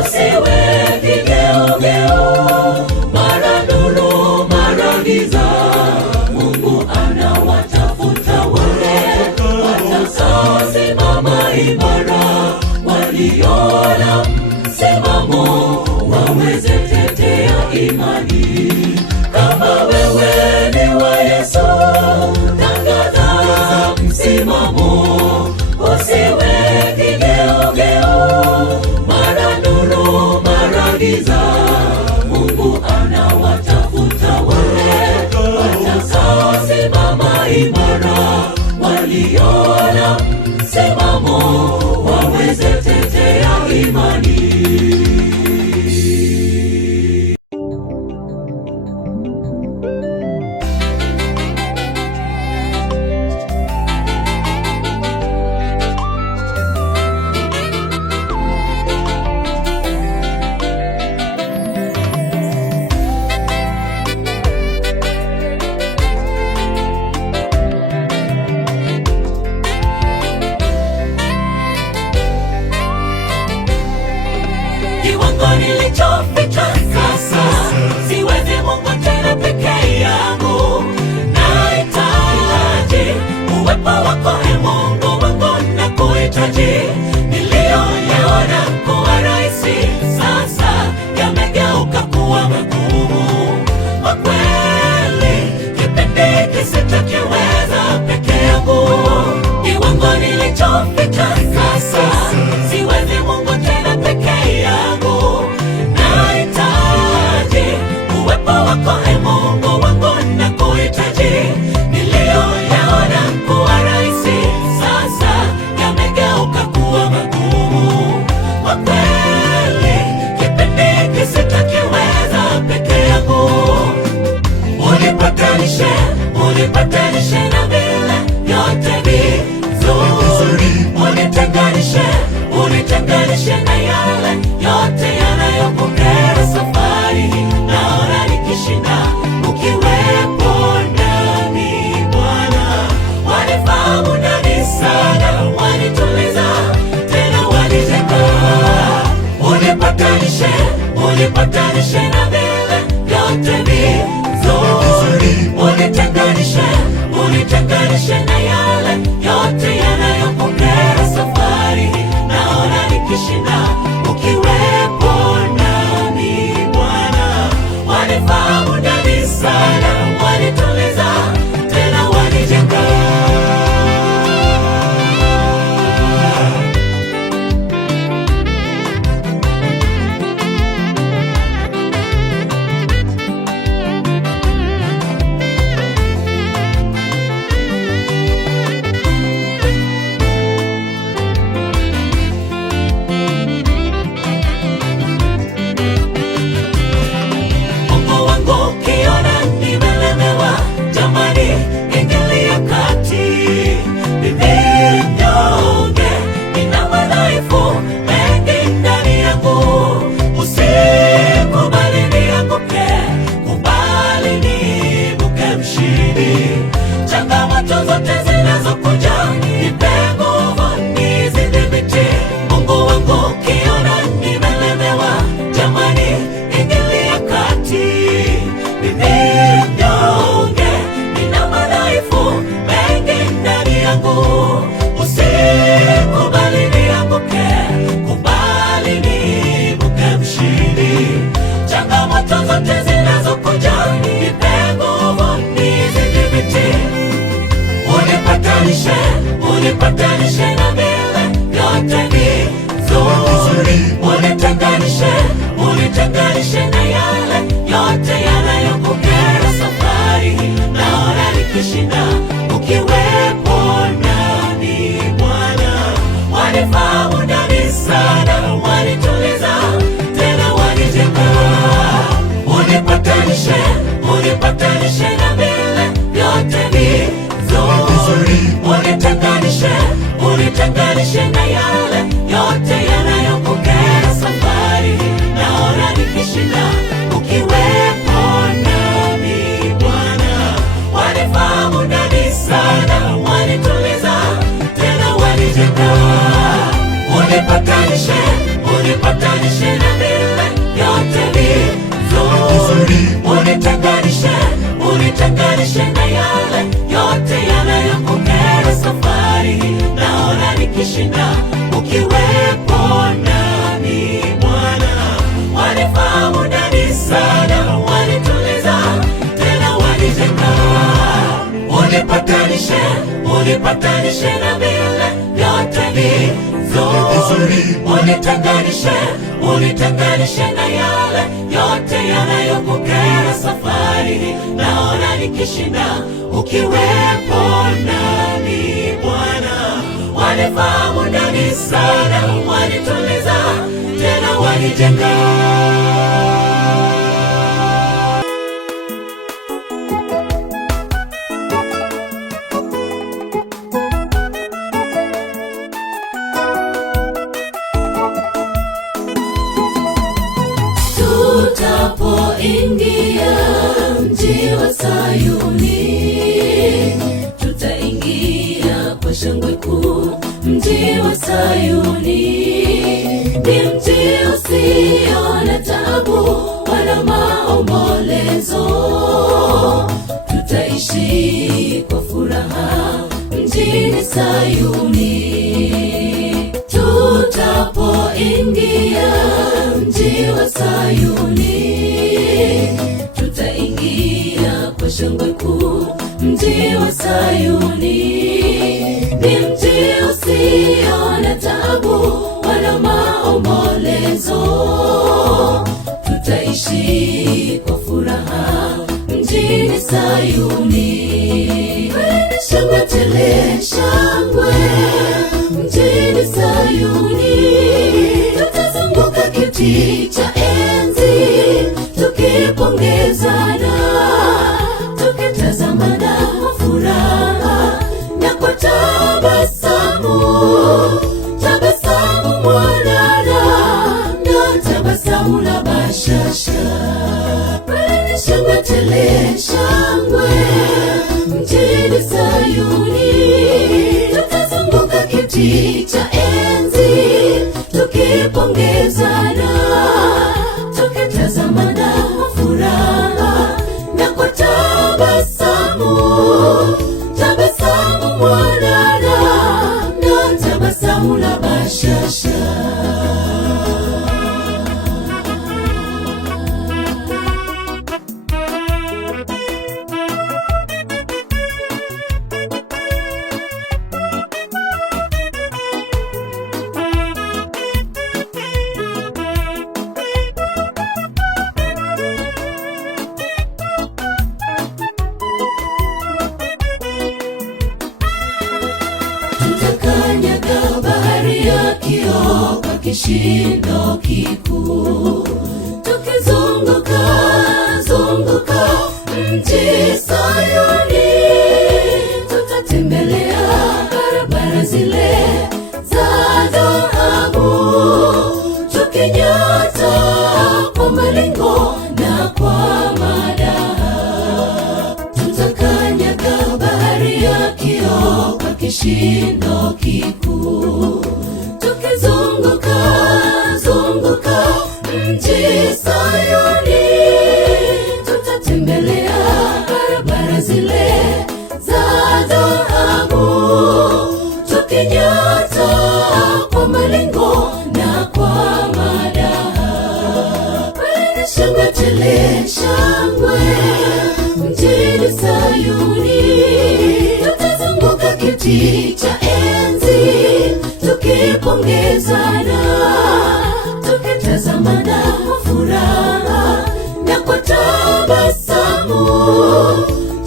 usiwe kigeugeu, mara nuru mara giza. Mungu anawatafuta wale watakaosimama imara, waliona msimamo waweze tetea imani. Kama wewe ni wa Yesu, tangaza msimamo, usiwe kigeugeu, mara nuru mara giza. Mungu anawatafuta wale watakaosimama imara, waliona msimamo waweze tetea imani. Kiwango nilichofika sasa, siwezi Mungu tena peke yangu. Nahitaji uwepo wako, Mungu wangu, na kuhitaji. Niliyoyaona kuwa rahisi sasa yamegeuka kuwa magumu. Kwa kweli kipindi kisichokiweza peke yangu. Kiwango nilichofika sasa, siwezi Mungu tena peke yangu. Nahitaji uwepo wako, Mungu wangu, na kuhitaji. Niliyoyaona kuwa rahisi sasa yamegeuka kuwa magumu. Kwa kweli kipindi kisichokiweza peke yangu. Unipatanishe na vile vyote vizuri, unitenganishe na yale yote yanayokukera safari. Naona nikishinda ukiwepo ndani, Bwana. Wanifahamu ndani sana, wanituliza tena wanijenga. Unipatanishe na vile vyote vizuri, unitenganishe na yale yote yanayokukera safari. Naona nikishinda ukiwepo nami, Bwana. Wanifahamu ndani sana, wanituliza tena wanijenga. Changamoto zote zinazokuja, nipe nguvu nizidhibiti. Mungu wangu ukiona nimelemewa, jamani, ingilia kati. Mimi mnyonge, nina madhaifu mengi ndani yangu. Usikubali nianguke, kubali niibuke mshindi. Changamoto zote zinazokuja, nipe nguvu nizidhibiti. Unipatanishe na vile vyote vizuri, unitenganishe na yale yote yanayokukera safari. Naona nikishinda ukiwepo nami, Bwana. Wanifahamu ndani sana, wanituliza tena wanijenga. Unipatanishe na vile vyote vizuri, unitenganishe unitenganishe na yale yote yanayokukera safari. Naona nikishinda ukiwepo nami Bwana. Wanifahamu ndani sana, wanituliza tena wanijenga. Unipatanishe na vile vyote vizuri. Unitenganishe na yale yote yanayokukera safari. Naona nikishinda ukiwepo nami Bwana. Wanifahamu ndani sana, wanituliza tena wanijenga. Tutapoingia mji wa Sayuni, tutaingia kwa shangwe kuu. Mji wa Sayuni ni mji usio na taabu wala maombolezo. Tutaishi kwa furaha mjini Sayuni. Tutapoingia mji wa Sayuni, tutaingia kwa shangwe kuu. Mji wa Sayuni ni mji usio na taabu wala maombolezo. Tutaishi kwa furaha mjini Sayuni. Shangwe tele, shangwe mjini Sayuni. Tutazunguka kiti cha enzi tukipongezana, tukitazamana kwa furaha na kwa tabasamu. Tabasamu mwanana na tabasamu la bashasha. Shangwe tele, shangwe mjini Sayuni. Tutazunguka kiti cha enzi tukipongezana, tukitazamana kwa furaha na kwa tabasamu. Tabasamu mwanana na tabasamu la bashasha. Tutakanyaga bahari ya kioo kwa kishindo kikuu, tukizunguka mji Sayuni. Tutatembelea barabara zile za dhahabu, tukinyata kwa malingo na kwa madaha. Tutakanyaga bahari ya kioo kwa kishindo kikuu, tukizunguka mji Sayuni. Tutatembelea barabara zile za dhahabu, tukinyata kwa malingo na kwa madaha. Shangwe tele, shangwe mjini Sayuni. Tutazunguka kiti cha enzi tukipongezana, tukitazamana kwa furaha na kwa tabasamu.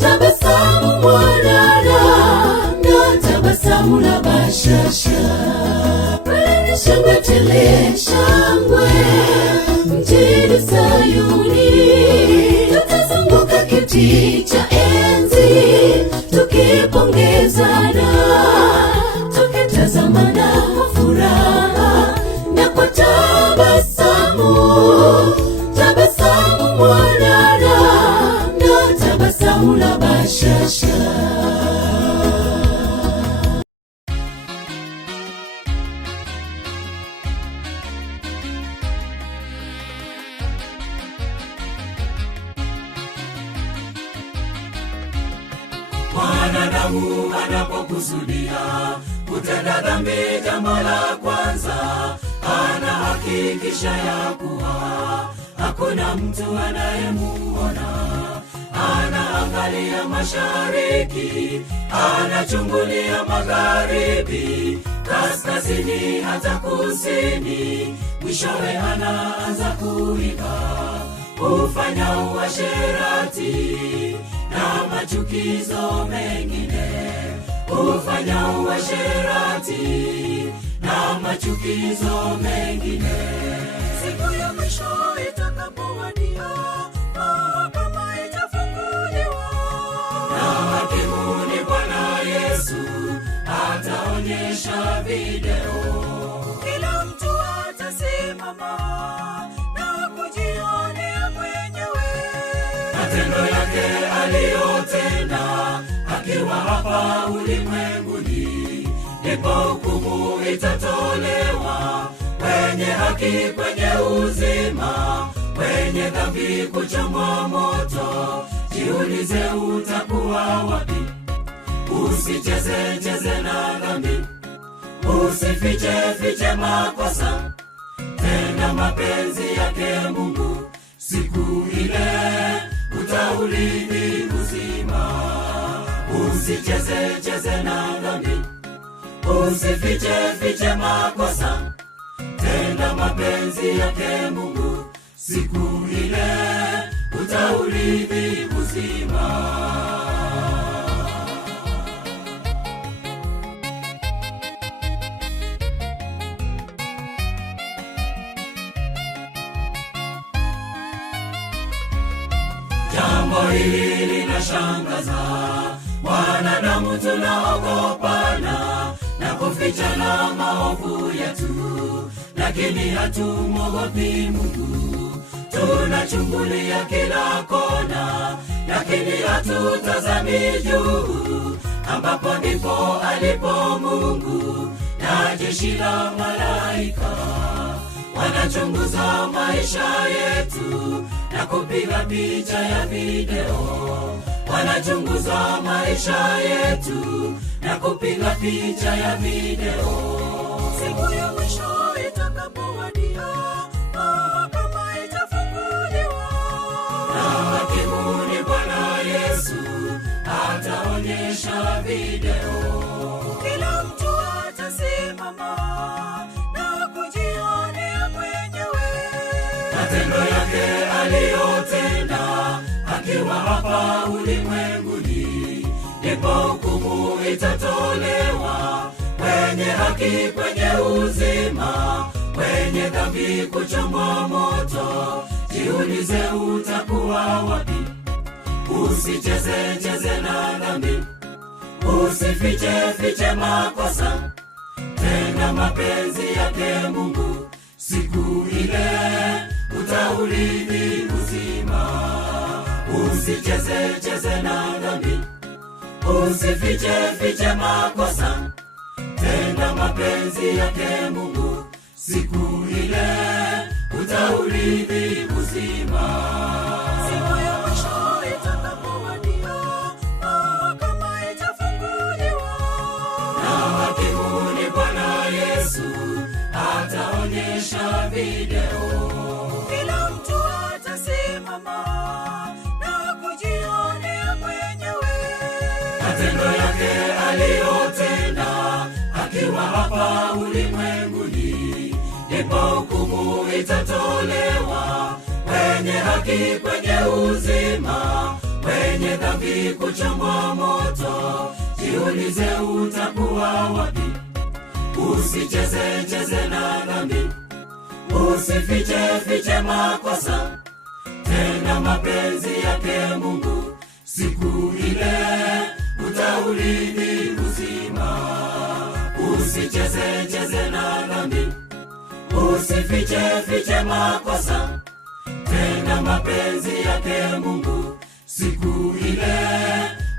Tabasamu mwanana na tabasamu la bashasha. Shangwe tele, shangwe mjini Sayuni. Tutazunguka kiti cha enzi tukipongezana, tukitazamana kwa furaha na kwa tabasamu. Tabasamu mwanana na tabasamu la bashasha. Mwanadamu anapokusudia kutenda dhambi, jambo la kwanza anahakikisha ya kuwa hakuna mtu anayemuona. Anaangalia mashariki, anachungulia magharibi, kaskazini hata kusini, mwishowe anaanza kuiga, hufanya uasherati na machukizo mengine, hufanya uasherati na machukizo mengine. Siku ya mwisho itakapowadia, mahakama itafunguliwa, na hakimu ni Bwana Yesu, ataonyesha video. Kila mtu atasimama na kujionea mwenyewe matendo yake aliyotenda akiwa hapa ulimwenguni. Ndipo hukumu itatolewa, wenye haki kwenye uzima, wenye dhambi kuchomwa moto. Jiulize utakuwa wapi? Usicheze cheze na dhambi, usifiche fiche makosa, tenda mapenzi yake Mungu. Siku ile utaurithi uzima. Usicheze cheze na dhambi, usifiche fiche makosa, tenda mapenzi yake Mungu. Siku ile utaurithi uzima. Jambo hili linashangaza, wanadamu tunaogopana na kufichana maovu yetu, lakini hatumwogopi Mungu. Tunachungulia kila kona, lakini hatutazami juu, ambapo ndipo alipo Mungu na jeshi la malaika. Wanachunguza maisha yetu na kupiga picha ya video. Wanachunguza maisha yetu na kupiga picha ya video. Siku ya mwisho itakapowadia, mahakama itafunguliwa, na hakimu ni Bwana Yesu, ataonyesha video. Kila mtu atasimama na kujionea mwenyewe matendo yake aliyotenda akiwa hapa ulimwenguni. Ndipo hukumu itatolewa, wenye haki kwenye uzima, wenye dhambi kuchomwa moto. Jiulize utakuwa wapi? Usicheze cheze na dhambi, usifiche fiche makosa, tenda mapenzi yake Mungu. Siku ile utaurithi uzima. Usicheze cheze na dhambi, usifiche fiche makosa, tenda mapenzi yake Mungu. Siku ile utaurithi uzima. Siku ya mwisho itakapowadia, mahakama itafunguliwa, na hakimu ni Bwana Yesu, ataonyesha video. Kila mtu atasimama na kujionea mwenyewe matendo yake aliyotenda akiwa hapa ulimwenguni. Ndipo hukumu itatolewa, wenye haki kwenye uzima, wenye dhambi kuchomwa moto. Jiulize utakuwa wapi? Usicheze cheze na dhambi, usifiche fiche makosa, tenda mapenzi yake Mungu. Siku ile utaurithi uzima. Usicheze cheze na dhambi, usifiche fiche makosa, tenda mapenzi yake Mungu. Siku ile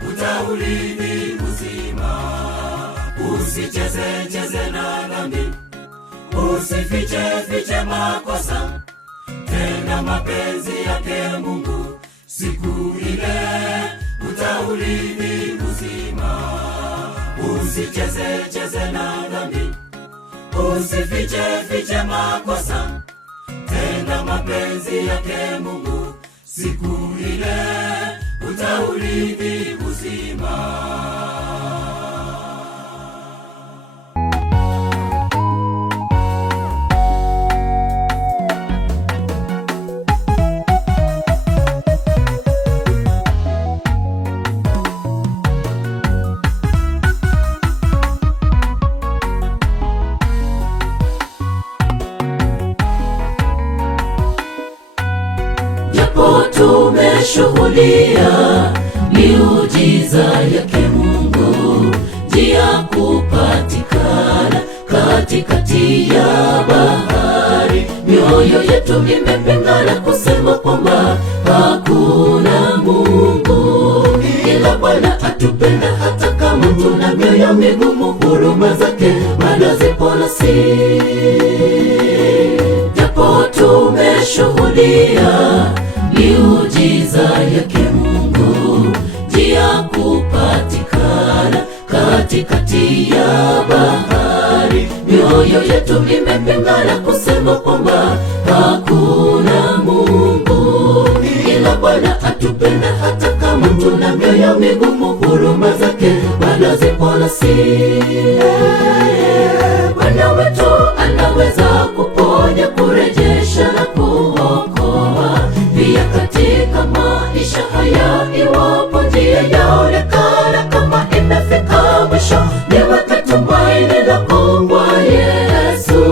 utaurithi uzima. Usicheze cheze na dhambi, usifiche fiche makosa, tenda mapenzi yake Mungu. Siku ile utaurithi uzima. Usicheze cheze na dhambi, usifiche fiche makosa, tenda mapenzi yake Mungu, siku ile utaurithi uzima. Japo tumeshuhudia miujiza yake Mungu, njia kupatikana katikati ya bahari, mioyo yetu imepingana kusema kwamba hakuna Mungu, ila Bwana atupenda hata kama tuna mioyo migumu. Huruma zake bado zipo nasi. Japo tumeshuhudia miujiza yake Mungu, njia kupatikana katikati ya bahari, mioyo yetu imepingana kusema kwamba hakuna Mungu, ila Bwana atupenda hata kama tuna mioyo migumu. Huruma zake bado zipo nasi. Bwana wetu anaweza kuponya, kurejesha na kuokoa pia katika maisha haya. Iwapo njia yaonekana kama imefika mwisho, niweke tumaini lako kwa Yesu.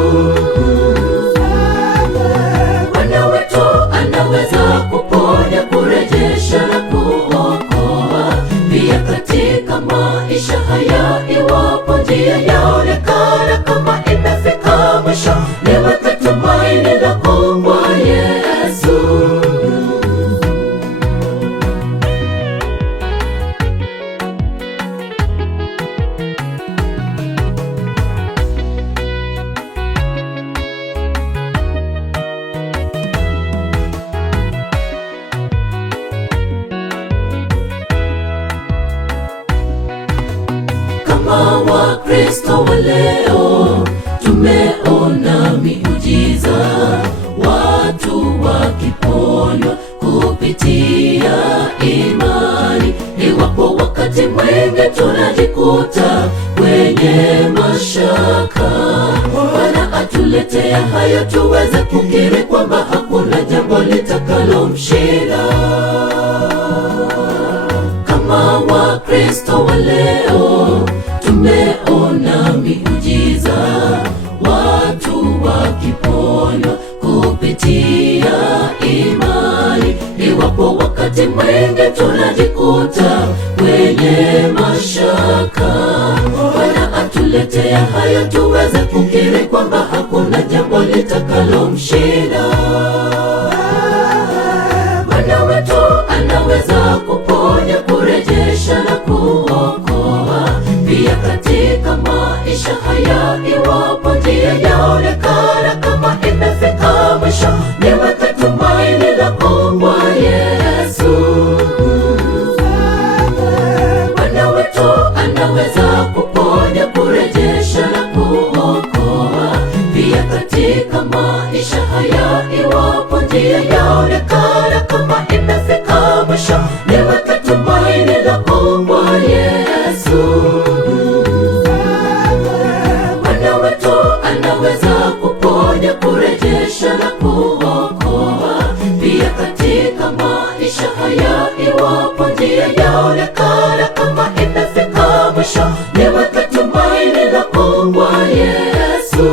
Bwana wetu anaweza kuponya, kurejesha na kuokoa pia katika maisha haya. Iwapo njia yaonekana kama imefika mwisho, niweke tumaini lako kwa Yesu. Kama Wakristo wa leo tumeona miujiza, watu wakiponywa kupitia imani. Iwapo wakati mwingi tunajikuta kwenye mashaka, Bwana atuletea hayo tuweze kukiri kwamba hakuna jambo litakalomshinda. Kama Wakristo wa leo tumeona miujiza, watu wakiponywa kupitia imani. Iwapo wakati mwingi tunajikuta kwenye mashaka, Bwana atuletea hayo tuweze kukiri kwamba hakuna jambo litakalomshinda. Bwana wetu anaweza kuponya, kurejesha na kuokoa pia katika maisha haya. Iwapo njia yaonekana kama imefika mwisho, niweke tumaini lako kwa Yesu. Bwana wetu anaweza kuponya, kurejesha na kuokoa pia katika maisha haya. Iwapo njia yaonekana kama imefika mwisho, niweke tumaini lako kwa Yesu. Bwana wetu anaweza kuponya, kurejesha na kuokoa pia katika maisha haya. Iwapo njia yaonekana kama imefika mwisho, niweke tumaini lako kwa Yesu.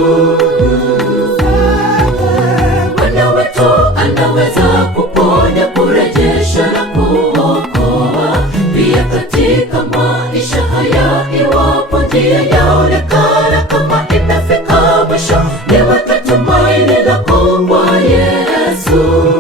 Bwana wetu anaweza kuponya, kurejesha na kuokoa pia katika maisha haya. Iwapo njia yaonekana kama imefika mwisho, niweke tumaini lako kwa Yesu.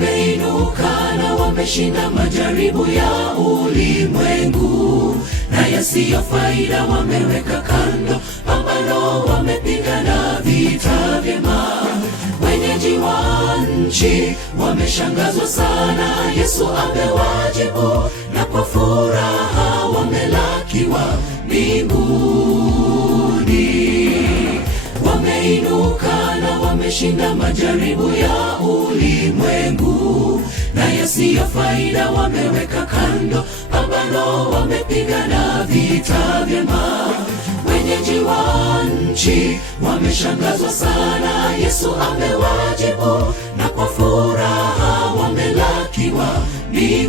Wameinuka na wameshinda majaribu ya ulimwengu, na yasiyo faida wameweka kando. Pambano wamepigana vita vyema. Wenyeji wa nchi wameshangazwa sana. Yesu amewajibu, na kwa furaha wamelakiwa mbinguni. Wameinuka na wameshinda majaribu ya ulimwengu, na yasiyo faida wameweka kando. Pambano wamepigana vita vyema. Wenyeji wa nchi wameshangazwa sana. Yesu amewajibu, na kwa furaha wamelakiwa mbinguni.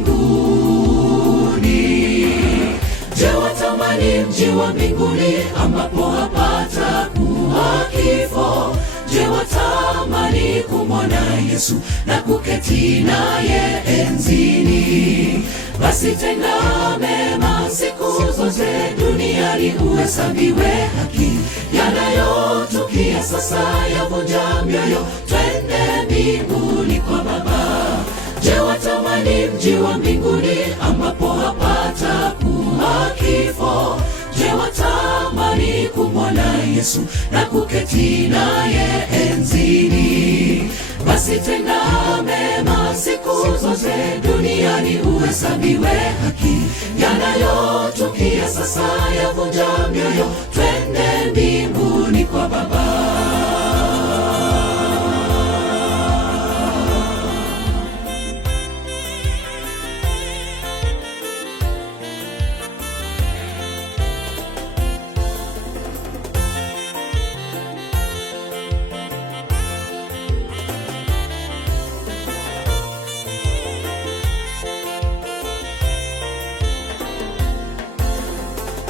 Je, watamani mji wa mbinguni ambapo hapata kuwa kifo? Je, watamani kumwona Yesu na kuketi naye enzini? Basi tenda mema siku zote duniani, uhesabiwe haki. Yanayotukia sasa yavunja mioyo, twende mbinguni kwa Baba. Je, watamani mji wa mbinguni ambapo hapata kuwa kifo? Je, watamani kumwona Yesu na kuketi naye enzini? Basi tenda mema siku zote duniani, uhesabiwe haki. Yanayotukia sasa yavunja mioyo, twende mbinguni kwa Baba.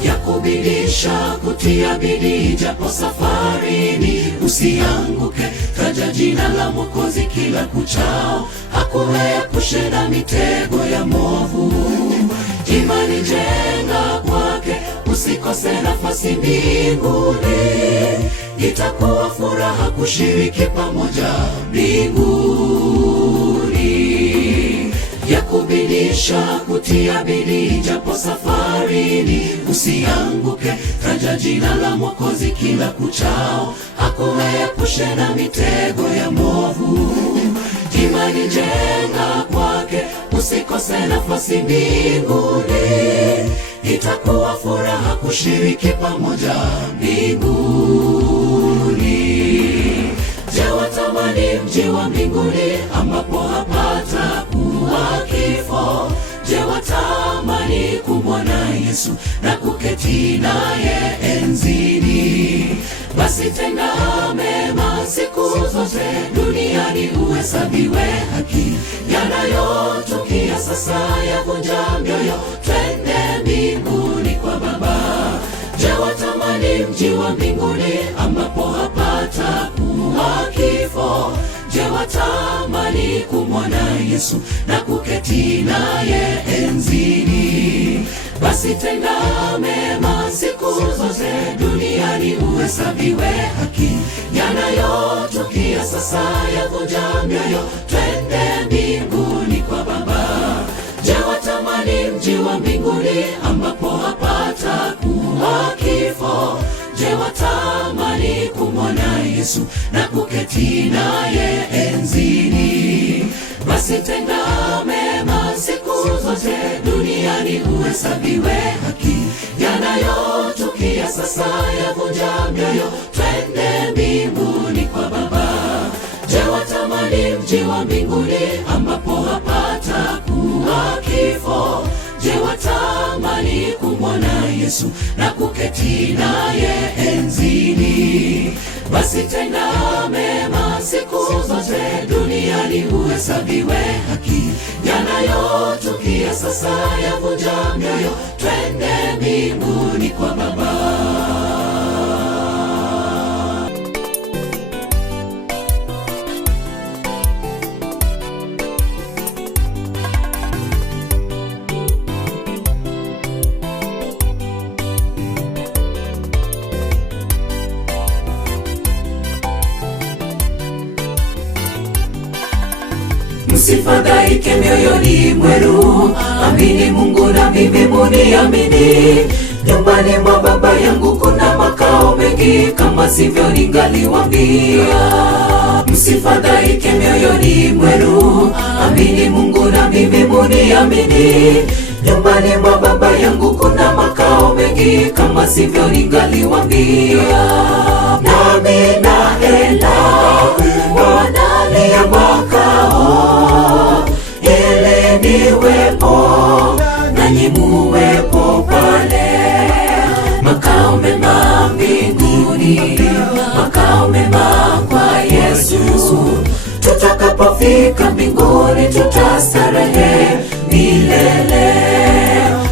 Yakubidisha kutia bidii japo safarini, usianguke. Taja jina la Mwokozi kila kuchao, hakuepushe na mitego ya mwovu. Imani jenga kwake, usikose nafasi mbinguni. Itakuwa furaha kushiriki pamoja mbinguni. Yakubidisha kutia bidii japo safarini, usianguke. Taja jina la Mwokozi kila kuchao, hakuepushe na mitego ya mwovu. Imani jenga kwake, usikose nafasi mbinguni. Itakuwa furaha kushiriki pamoja mbinguni. Je, watamani mji wa mbinguni ambapo hapata kuwa kifo? Je, watamani kumwona Yesu na kuketi naye enzini? Basi tenda mema siku zote duniani, uhesabiwe haki. Yanayotukia sasa yavunja mioyo, twende mbinguni kwa Baba. Je, watamani mji wa mbinguni ambapo hapata kuwa kifo? Je, watamani kumwona Yesu na kuketi naye enzini? Basi tenda mema siku zote duniani, uhesabiwe haki. Yanayotukia sasa yavunja mioyo, twende mbinguni kwa Baba. Je, watamani mji wa mbinguni ambapo hapata kuwa kifo? Je, watamani kumwona Yesu na kuketi naye enzini? Basi tenda mema siku zote duniani, uhesabiwe haki. Yanayotukia sasa yavunja mioyo, twende mbinguni kwa Baba. Je, watamani mji wa mbinguni ambapo hapata kuwa kifo? Je, watamani kumwona Yesu na kuketi naye enzini? Basi tenda mema siku zote duniani, uhesabiwe haki. Yanayotukia sasa yavunja mioyo, twende mbinguni kwa Baba. msifadhaike mioyoni mwenu, amini Mungu na mimi muniamini. Nyumbani mwa Baba yangu kuna makao mengi, kama sivyo ningaliwaambia. Msifadhaike mioyoni mwenu, amini Mungu na mimi muniamini. Nyumbani mwa Baba yangu kuna makao mengi, kama sivyo ningaliwaambia. Nami naenda wanalia makao, ili niwepo nanyi muwepo pale. Makao mema mbinguni, makao mema kwa Yesu. Tutakapofika mbinguni tutastarehe milele.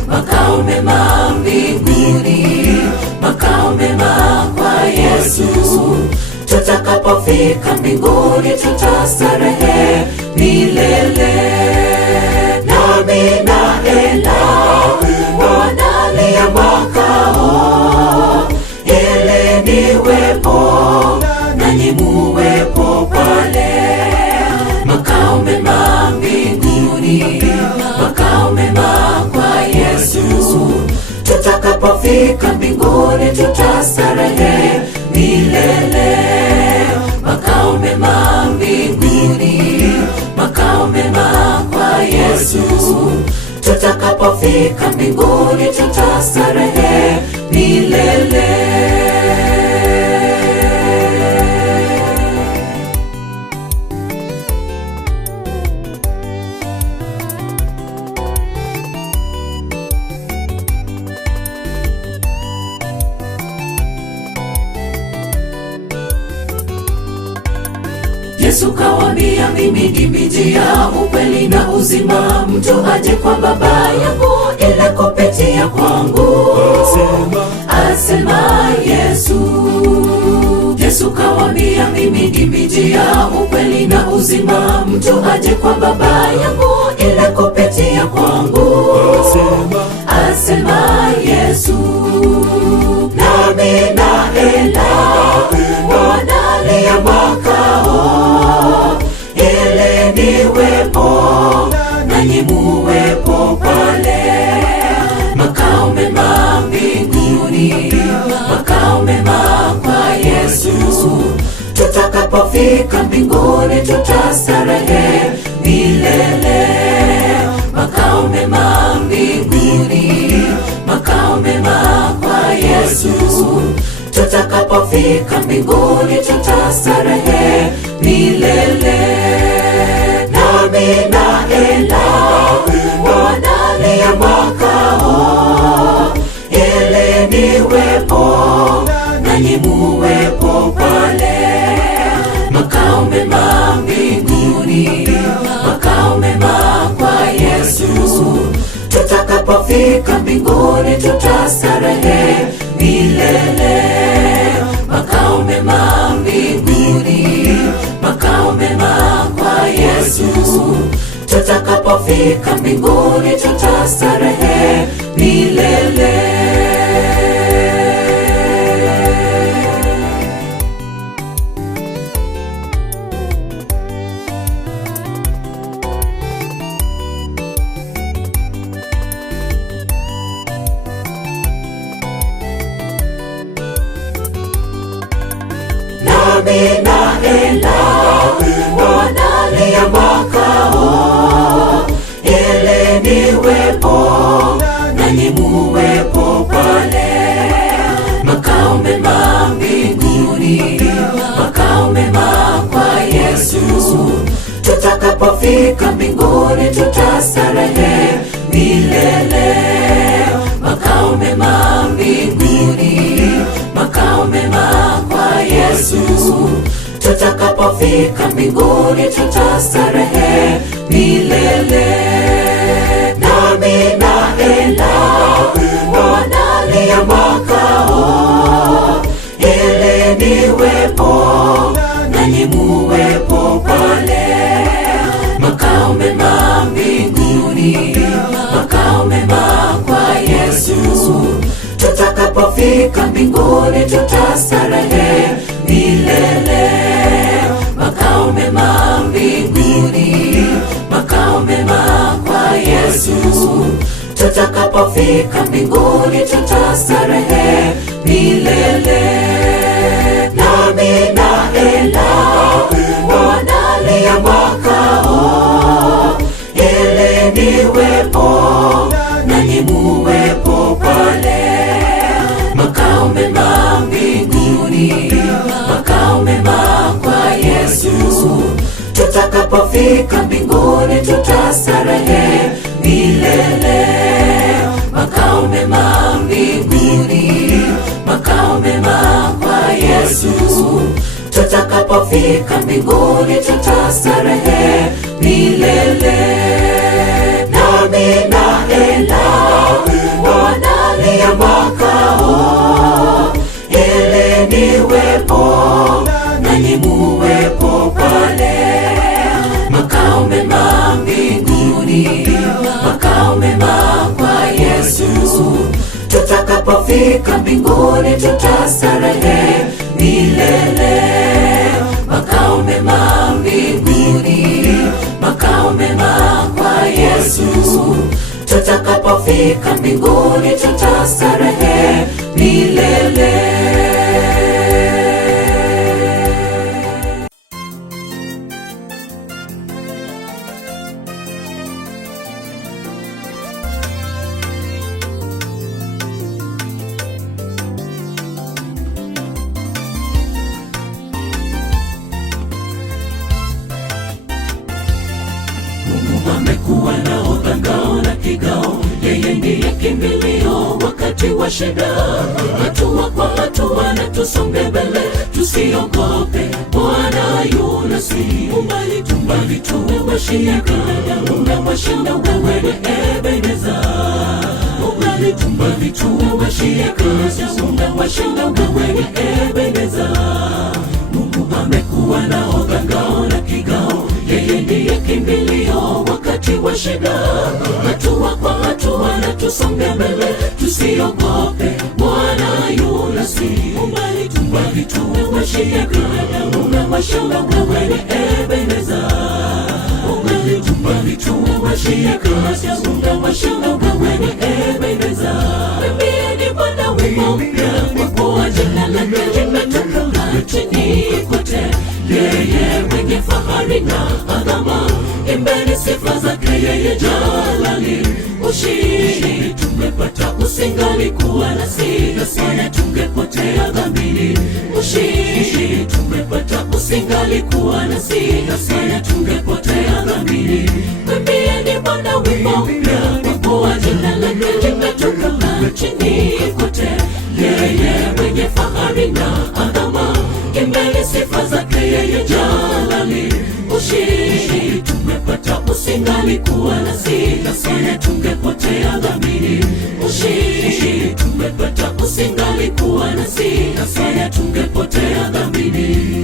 Makao mema mbinguni, makao mema kwa Yesu. Tutakapofika mbinguni tutastarehe milele. Nami naenda wanalia makao, ili niwepo nanyi muwepo pale. Makao mema mbinguni, makao mema kwa Yesu. Tutakapofika mbinguni tutastarehe milele. Makao mema mbinguni, makao mema kwa Yesu. Tutakapofika mbinguni tutastarehe milele. Yesu kawaambia, mimi ndimi njia, ukweli na uzima. Mtu aje kwa Baba yangu ila kupitia kwangu, asema Yesu. Yesu kawaambia, mimi ndimi njia, ukweli na uzima. Mtu aje kwa Baba yangu ila kupitia kwangu, asema Yesu. Nami naenda wanalia makao, ili niwepo nanyi muwepo pale. Makao mema mbinguni, makao mema kwa Yesu. Tutakapofika mbinguni tutastarehe milele. Makao mema mbinguni, makao mema kwa Yesu. Tutakapofika mbinguni tutastarehe milele. Nami naenda wanalia makao, ili niwepo nanyi muwepo pale. Makao mema mbinguni, makao mema kwa Yesu. Tutakapofika mbinguni tutastarehe milele. Makao mema mbinguni, makao mema kwa Yesu. Tutakapofika mbinguni tutastarehe milele. Nami naenda wanalia makao, ili niwepo nanyi muwepo pale. Makao mema mbinguni, makao mema kwa Yesu. Tutakapofika mbinguni tutastarehe milele. Makao mema mbinguni, makao mema kwa Yesu. Tutakapofika mbinguni tutastarehe milele. Nami naenda wanalia makao, ili niwepo nanyi muwepo pale. Makao mema mbinguni, makao mema kwa Yesu. Tutakapofika mbinguni tutastarehe milele. Makao mema mbinguni, Yesu. Tutakapofika mbinguni tutastarehe milele. Nami na Ela wanalia makao, ili niwepo nanyi muwepo pale. Makao mema mbinguni, makao mema kwa Yesu. Tutakapofika mbinguni tutastarehe milele. Makao mema mbinguni, makao mema kwa Yesu. Tutakapofika mbinguni tutastarehe milele. Nami na Ela wanalia makao, ili niwepo nanyi muwepo pale. Makao mema mbinguni, makao mema kwa Yesu. Tutakapofika mbinguni tutastarehe milele. Makao mema mbinguni, makao mema kwa Yesu. Tutakapofika mbinguni tutastarehe milele. Amekuwa nao ngao na kigao, yeye ndiye kimbilio wakati wa shida. Hatua kwa hatua na tusonge mbele, tusiogope, Bwana yu nasi. Umbali tuwe washirika, umewashinda wewe ni Ebeneza. Umbali tuwe washirika, umewashinda wewe ni Ebeneza. Mungu amekuwa nao ngao na kigao, yeye ndiye kimbilio wakati wa shida. Hatua kwa hatua na tusonge mbele, tusiogope, Bwana yu nasi. Umbali tuwe washirika, umewashinda wewe ni Ebeneza. Umbali tuwe washirika, umewashinda wewe ni Ebeneza. Mimi ni Bwana wimbo mpya, kwa kuwa jina lake limetukuka nchini kote. Yeye mwenye fahari na adhama, imbeni sifa zake yeye jalali. Ushindi tumepata, usingalikuwa nasi, nasana tungepotea dhambini. Ushindi tumepata, usingalikuwa nasi, nasana tungepotea dhambini. Mwimbieni Bwana wimbo mpya, kwa kuwa jina lake limetukuka nchini kote. Yeye mwenye fahari na adhama, imbeni sifa zake yeye jalali. Ushindi tumepata, usingalikuwa nasi, nasana tungepotea dhambini. Ushindi tumepata, usingalikuwa nasi, nasana tungepotea dhambini.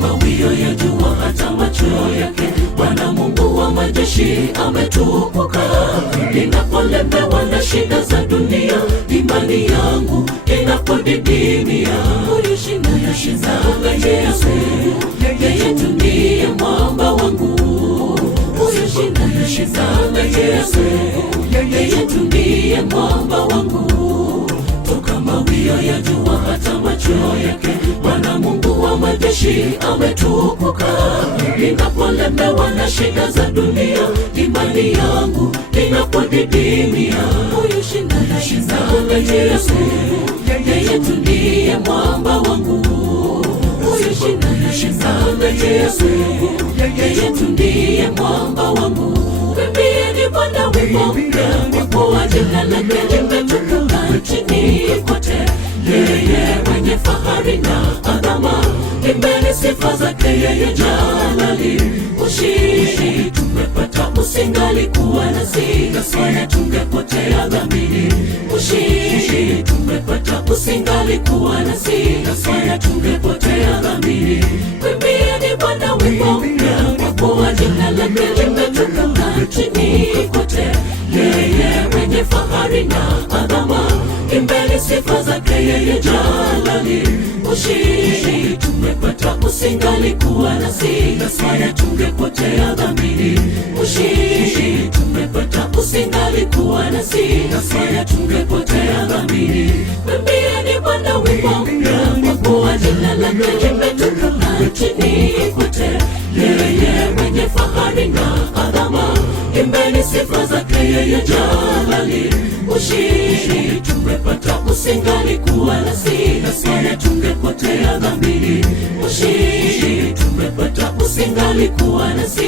Mawio ya jua hata machweo yake, Bwana Mungu wa majeshi ametukuka. Ninapolemewa na shida za dunia, imani yangu inapodidimia. Ulishinda Yesu, yeye tu ndiye mwamba wangu. Ulishinda Yesu, yeye tu ndiye mwamba wangu. Toka mawio ya jua hata machweo yake, Bwana Mungu wa majeshi ametukuka. Ninapolemewa na shida za dunia, imani yangu inapodidimia. Ulishinda Yesu, yeye tu ndiye mwamba wangu. Ulishinda Yesu, yeye tu ndiye mwamba wangu. Mwimbieni Bwana wimbo mpya, kwa kuwa jina lake limetukuka nchini kote. Yeye mwenye fahari na adhama, imbeni sifa zake yeye jalali. Ushindi tumepata, usingalikuwa nasi, Bwana tungepotea dhambini. Ushindi tumepata, usingalikuwa nasi, Bwana tungepotea dhambini. Mwimbieni Bwana wimbo mpya, kwa kuwa jina lake limetukuka nchini kote. Yeye mwenye fahari na adhama, imbeni sifa zake yeye jalali. Ushindi tumepata, usingalikuwa nasi, Bwana tungepotea dhambini. Ushindi tumepata, usingalikuwa nasi, Bwana tungepotea dhambini. Mwimbieni Bwana wimbo mpya, kwa kuwa jina lake limetukuka nchini kote. Yeye mwenye fahari na adhama, imbeni sifa zake yeye jalali. Ushindi tumepata, usingalikuwa nasi, Bwana tungepotea dhambini. Ushindi tumepata, usingalikuwa nasi,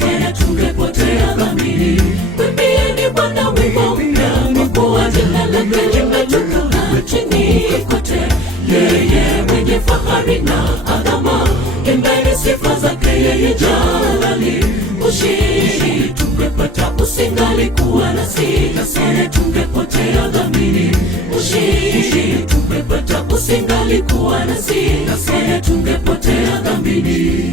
Bwana tungepotea dhambini. Mwimbieni Bwana wimbo mpya, kwa kuwa jina lake limetukuka nchini kote. Yeye mwenye fahari na adhama, imbeni sifa zake yeye jalali. Ushindi tumepata, usingalikuwa nasi, Bwana tungepotea dhambini. Ushindi tumepata, usingalikuwa nasi, Bwana tungepotea dhambini.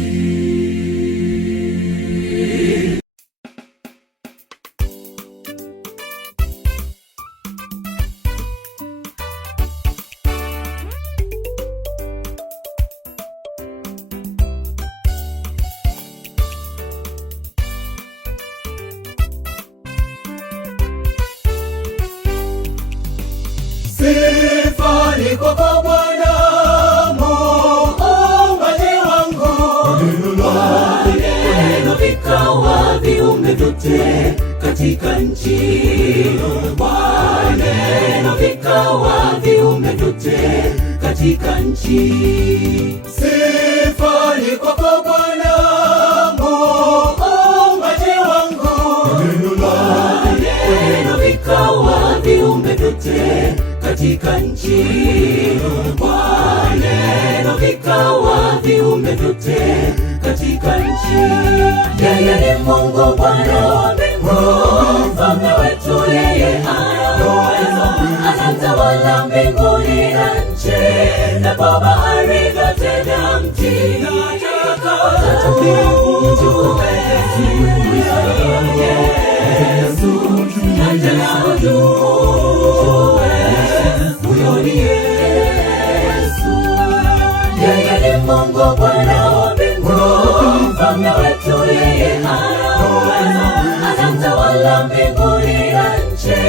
Sifa ni kwako Bwana, Muumbaji wangu. Neno vikawa viumbe vyote katika nchi. Neno vikawa viumbe vyote katika nchi. Sifa ni kwako Bwana, Muumbaji wangu. Neno vikawa viumbe vyote katika nchi. Neno vikawa viumbe vyote katika nchi. Yeye ni Mungu Bwana wa mbingu, mfalme wetu, yeye ana uwezo, anatawala mbinguni na nchi, na bahari vyote vya mtini. Nataka ujue Yesu, nataka ujue huyo ni Yesu. Yeye ni Mungu Bwana wa mbingu, mfalme wetu, yeye ana uwezo, anatawala mbinguni na nchi,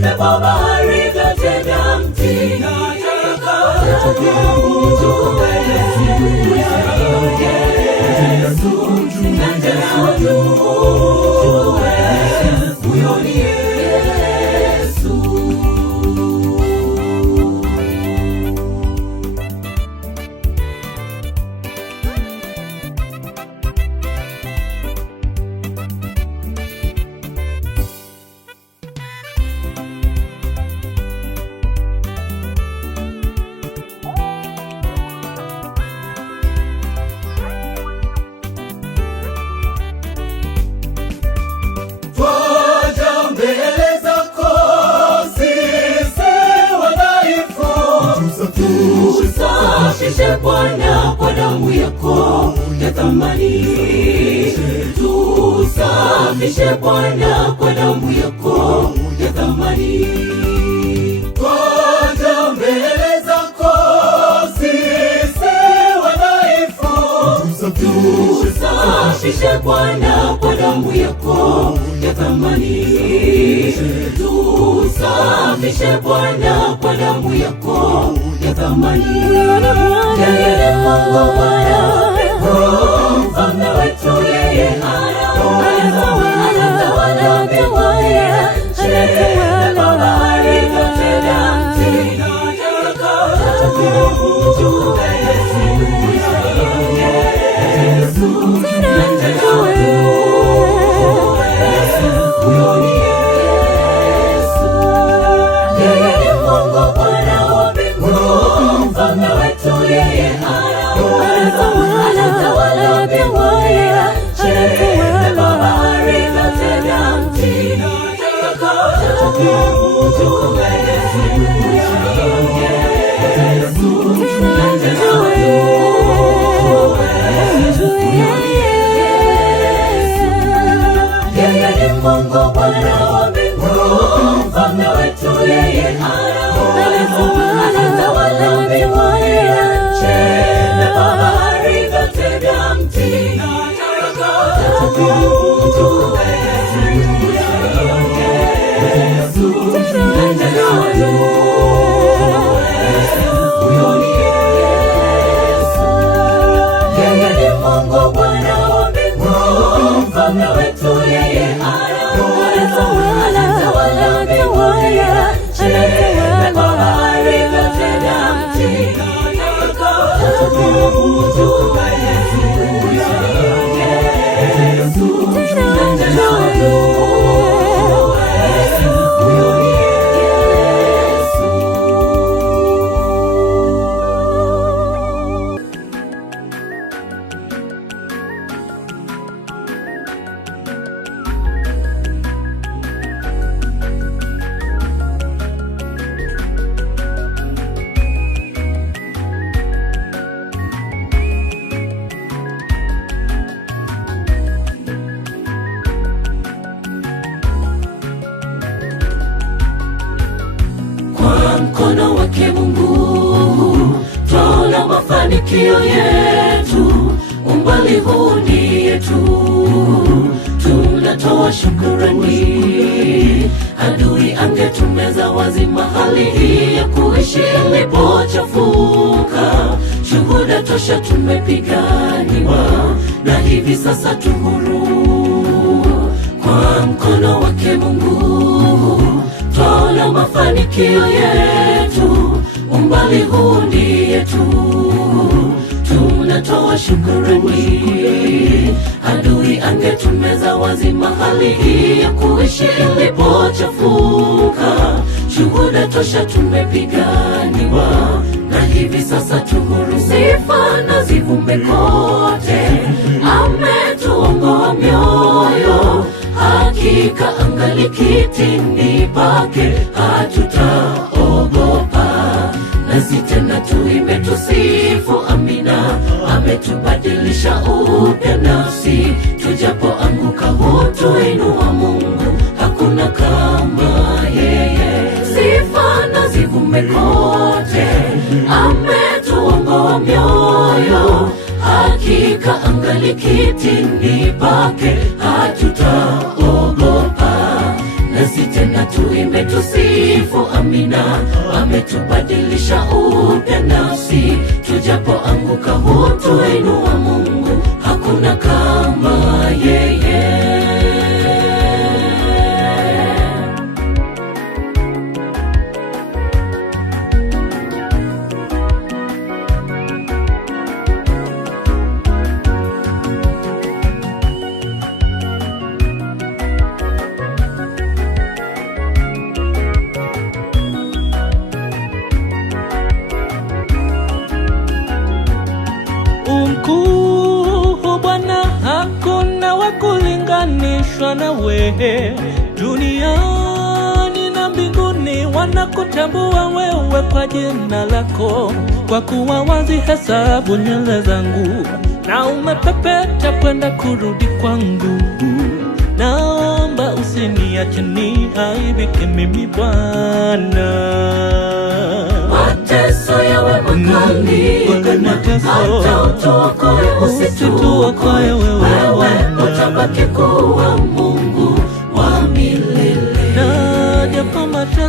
na bahari vyote vya mtini. Nataka ujue Yesu, nataka ujue huyo ni Yesu. Twaja mbele zako sisi wadhaifu. Tusafishe Bwana kwa damu yako ya thamani. Tusafishe Bwana kwa damu yako ya thamani. Twaja mbele zako sisi wadhaifu. Tusafishe Bwana kwa damu yako ya thamani. Tusafishe Bwana kwa damu yako ya thamani. Yeye ni Mungu Bwana, mfalme wetu, yeye ana uwezo, anatawala mbinguni na nchi, na bahari vyote vya mtini. Nataka ujue Yesu, nataka ujue huyo ni Yesu. Yeye ni Mungu Bwana wa mbingu, mfalme wetu, yeye ana uwezo, anatawala mbinguni na nchi, Mungu Bwana wa mbinguni, mfalme wetu yeye anatawala mbinguni na nchi, na bahari vyote vya mtini. Huyo ni Yesu, yeye ni Mungu Bwana wa mbinguni, mfalme wetu yeye anatawala mbinguni na nchi, na bahari vyote vya mtini. Mkono wake Mungu twaona mafanikio yetu, umbali huu ni yetu, tunatoa shukrani. Adui angetumeza wazi mahali hii ya kuishi ilipochafuka, shuhuda tosha tumepiganiwa, na hivi sasa tuhuru. Kwa mkono wake Mungu twaona mafanikio yetu, umbali huu ni yetu, tunatoa shukrani. Adui angetumeza wazi mahali hii ya kuishi ilipochafuka, shuhuda tosha tumepiganiwa, na hivi sasa tuhuru. Sifa na zivumbe kote, ametuongoa mioyo, hakika angali kitini pake hatutaogopa. Nasi tena tuimbe tusifu amina, ametubadilisha upya nafsi, tujapoanguka hutuinua Mungu, hakuna kama yeye. Sifa na zivume kote, ametuongoa mioyo, hakika angali kitini pake hatutaogopa. Nasi tena tuimbe tusifu amina, ametubadilisha upya nafsi, tujapoanguka hutuinua Mungu, hakuna kama yeye. Mkuu Bwana, hakuna wa kulinganishwa na wewe, duniani na mbinguni wanakutambua wewe kwa jina lako, kwa kuwa wazi hesabu nywele zangu, na umepepeta kwenda kurudi kwangu. Naomba usiniache niaibike mimi Bwana. Mateso yawe makali, hata utuokoe usituokoe, wewe utabaki kuwa Mungu wa milele.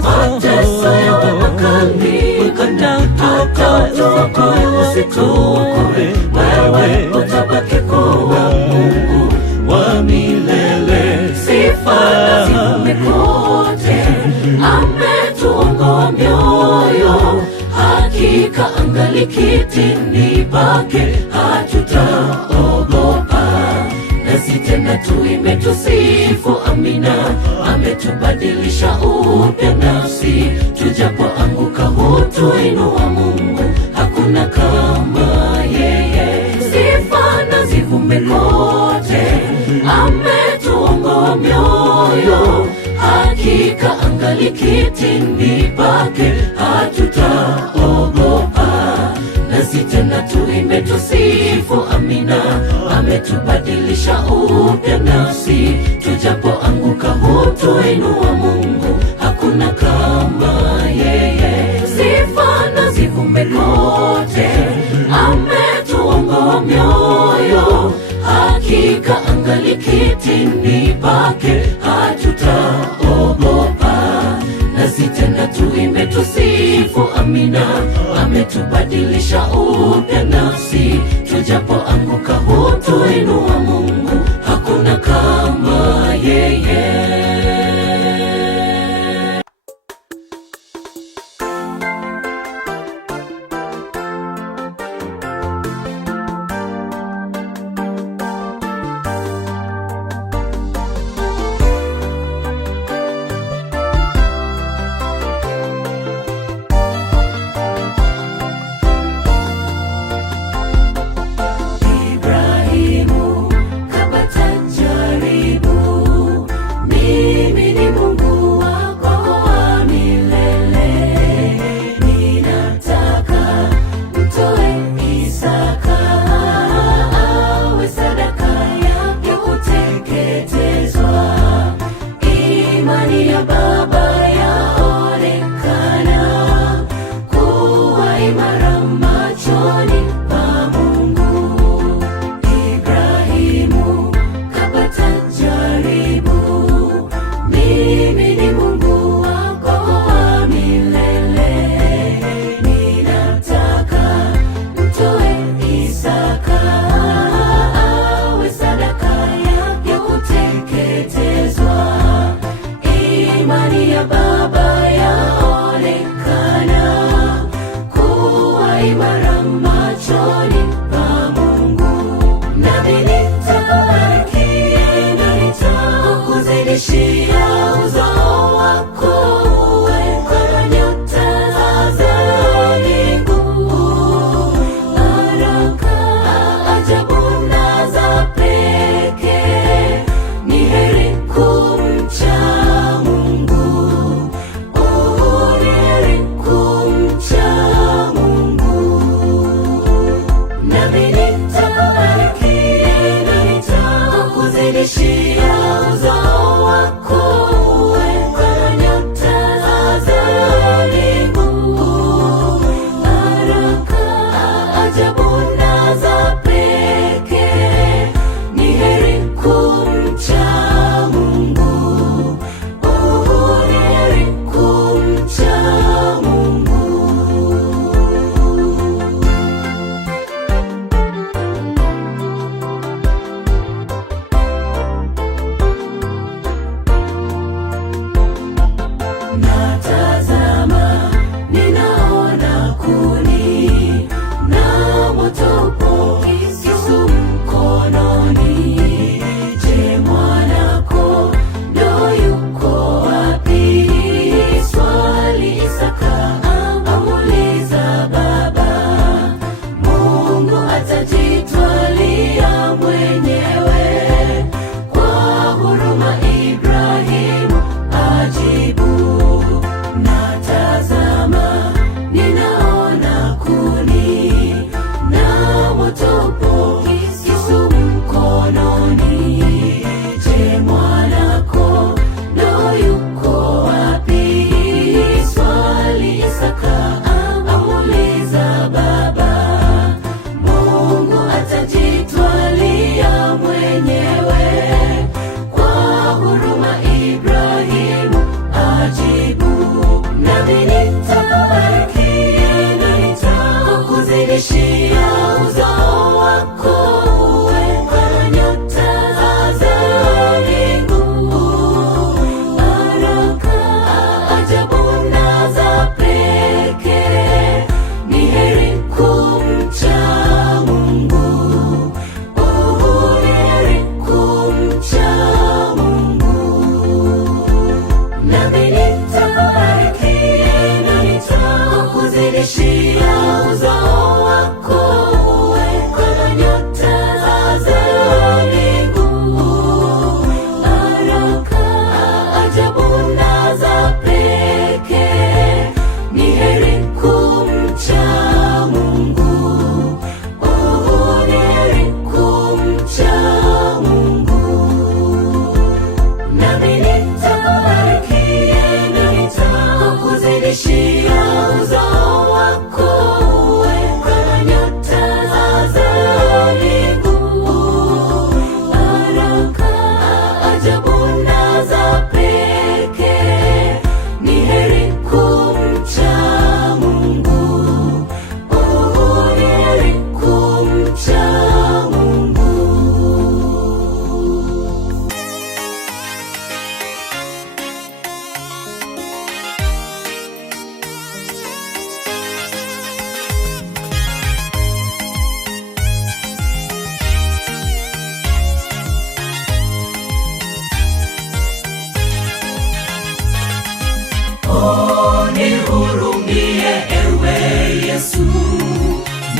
Mateso yawe makali, hata utuokoe usituokoe, wewe utabaki kuwa Mungu wa milele. Sifa na zivume kote, ametuongoa mioyo, hakika angali kitini pake hatutaogopa. Nasi tena tuimbe tusifu amina, ametubadilisha upya nafsi, tujapoanguka hutuinua Mungu, hakuna kama yeye. Sifa na zivume kote, ametuongoa mioyo, hakika angali angali kitini pake, hatutaogopa. Nasi tena tuimbe tusifu amina, ametubadilisha upya nafsi. Tujapoanguka hutuinua Mungu, hakuna kama yeye. Sifa na zivume kote, ametuongoa mioyo. Hakika angali kitini pake, hatutaogopa. Nasi tena tuimbe tusifu amina, ametubadilisha upya nafsi. Tujapoanguka hutuinua Mungu, hakuna kama yeye.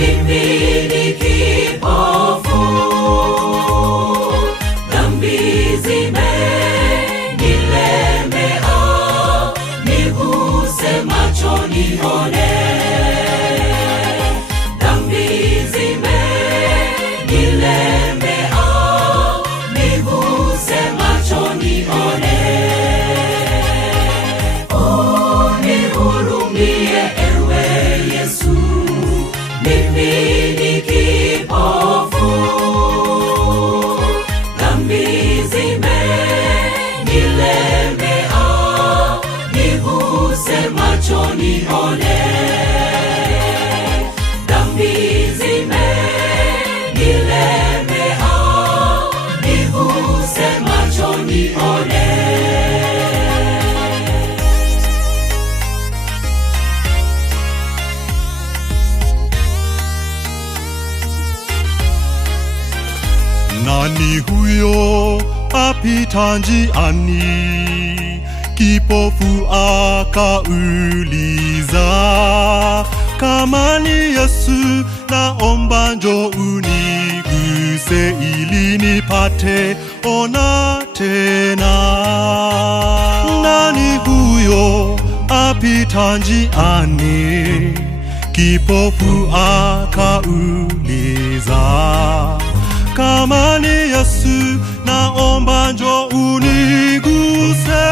mimi ni kipofu, dhambi zimenilemea, niguse macho nione. Dhambi zimenilemea, niguse macho nione. Unihurumie ewe Yesu, mimi ni kipofu, dhambi zimenilemea, niguse macho nione. Dhambi zimenilemea, niguse macho nione. Nani huyo apita njiani? Kipofu akauliza. Kama ni Yesu, naomba njoo uniguse ili nipate ona tena. Nani huyo apita njiani? Kipofu akauliza. Kama ni Yesu, naomba njoo uniguse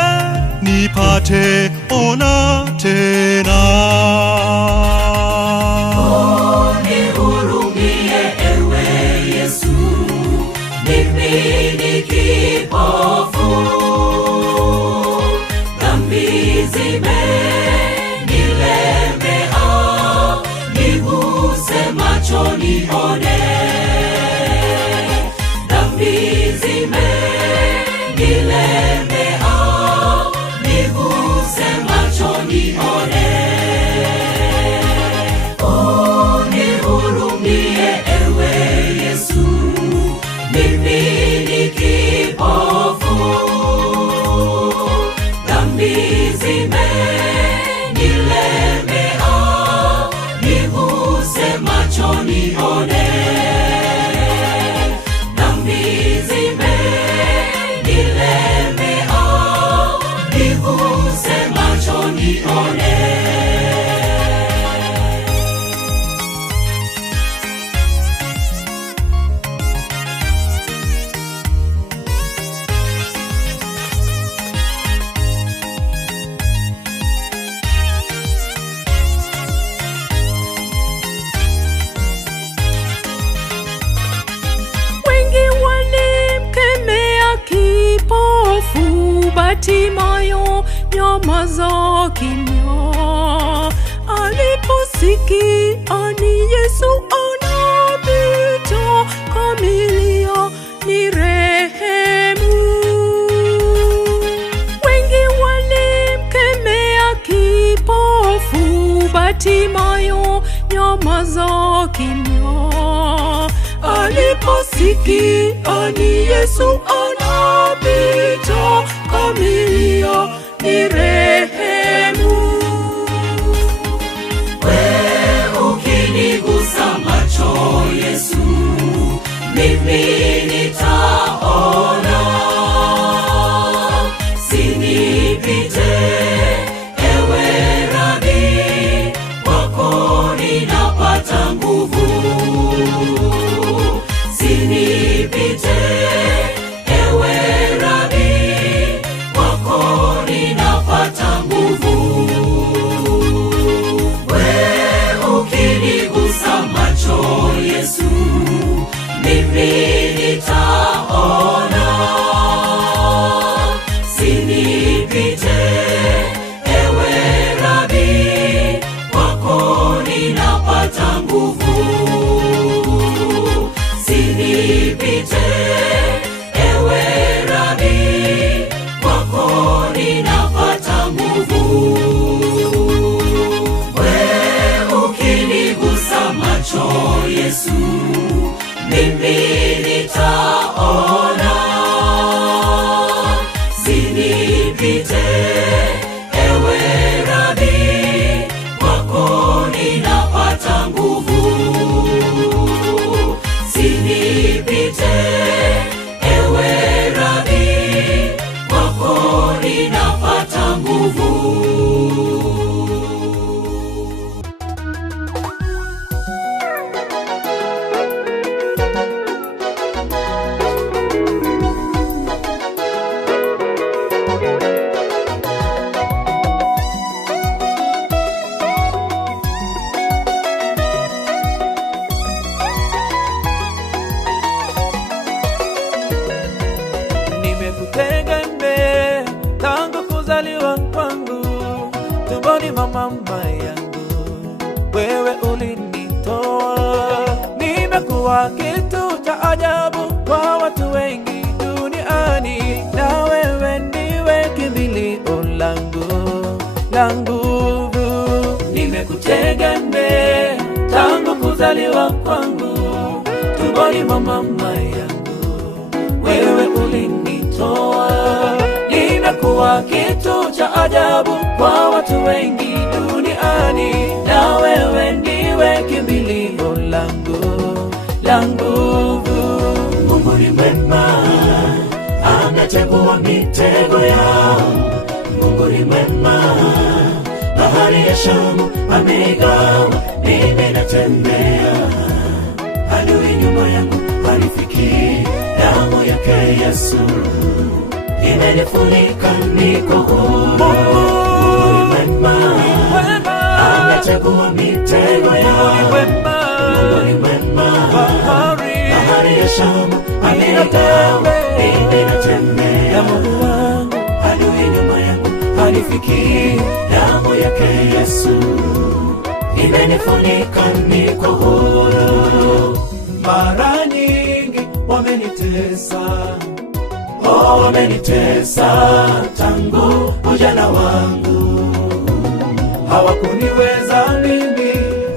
nipate ona tena. Unihurumie ewe Yesu, mimi ni kipofu, dhambi zimenilemea, niguse macho nione. Dhambi zimenilemea, niguse macho nione. Unihurumie ewe Yesu, mimi ni kipofu, dhambi zimenilemea, niguse macho nione. Dhambi zimenilemea, niguse macho nione. Bartimayo nyamaza kimya, aliposikia ni Yesu anapita, kamilia ni rehemu. Wengi walimkemea kipofu, Bartimayo nyamaza kimya, aliposikia ni Yesu anapita, kamilia ni rehemu. We ukinigusa macho Yesu, mimi nitaona. Sinipite ewe Rabi, kwako ninapata nguvu. Sinipite ewe Rabi, kwako ninapata nguvu. We ukinigusa macho Yesu, mimi nitaona. Sinipite ewe Rabi, kwako ninapata nguvu. Sinipite ewe Rabi, kwako ninapata nguvu. We ukinigusa macho Yesu, mimi nitaona. Sinipite ewe Rabi, kwako ninapata nguvu. nimekutegemea tangu kuzaliwa kwangu tumboni mwa mama yangu, wewe ulinitoa. Nimekuwa kitu cha ajabu kwa watu wengi duniani, na wewe ndiwe kimbilio langu la nguvu. Nimekutegemea tangu kuzaliwa kwangu tumboni mwa mama yangu, wewe ulinitoa. Nimekuwa kitu cha ajabu kwa watu wengi duniani, na wewe ndiwe kimbilio langu la nguvu. Mungu ni mwema, ametegua mitego yao. Mungu ni mwema, bahari ya Shamu ameigawa. Mimi natembea, adui nyuma yangu hanifikii. Damu yake Yesu imenifunika, niko huru. Mungu ni mwema, ametegua mitego yao. Mungu ni mwema, bahari ya Shamu ameigawa. Mimi natembea, adui nyuma yangu hanifikii. Damu yake Yesu imenifunika, niko huru. Mara nyingi wamenitesa, wamenitesa tangu ujana wangu. hawakuniweza mimi,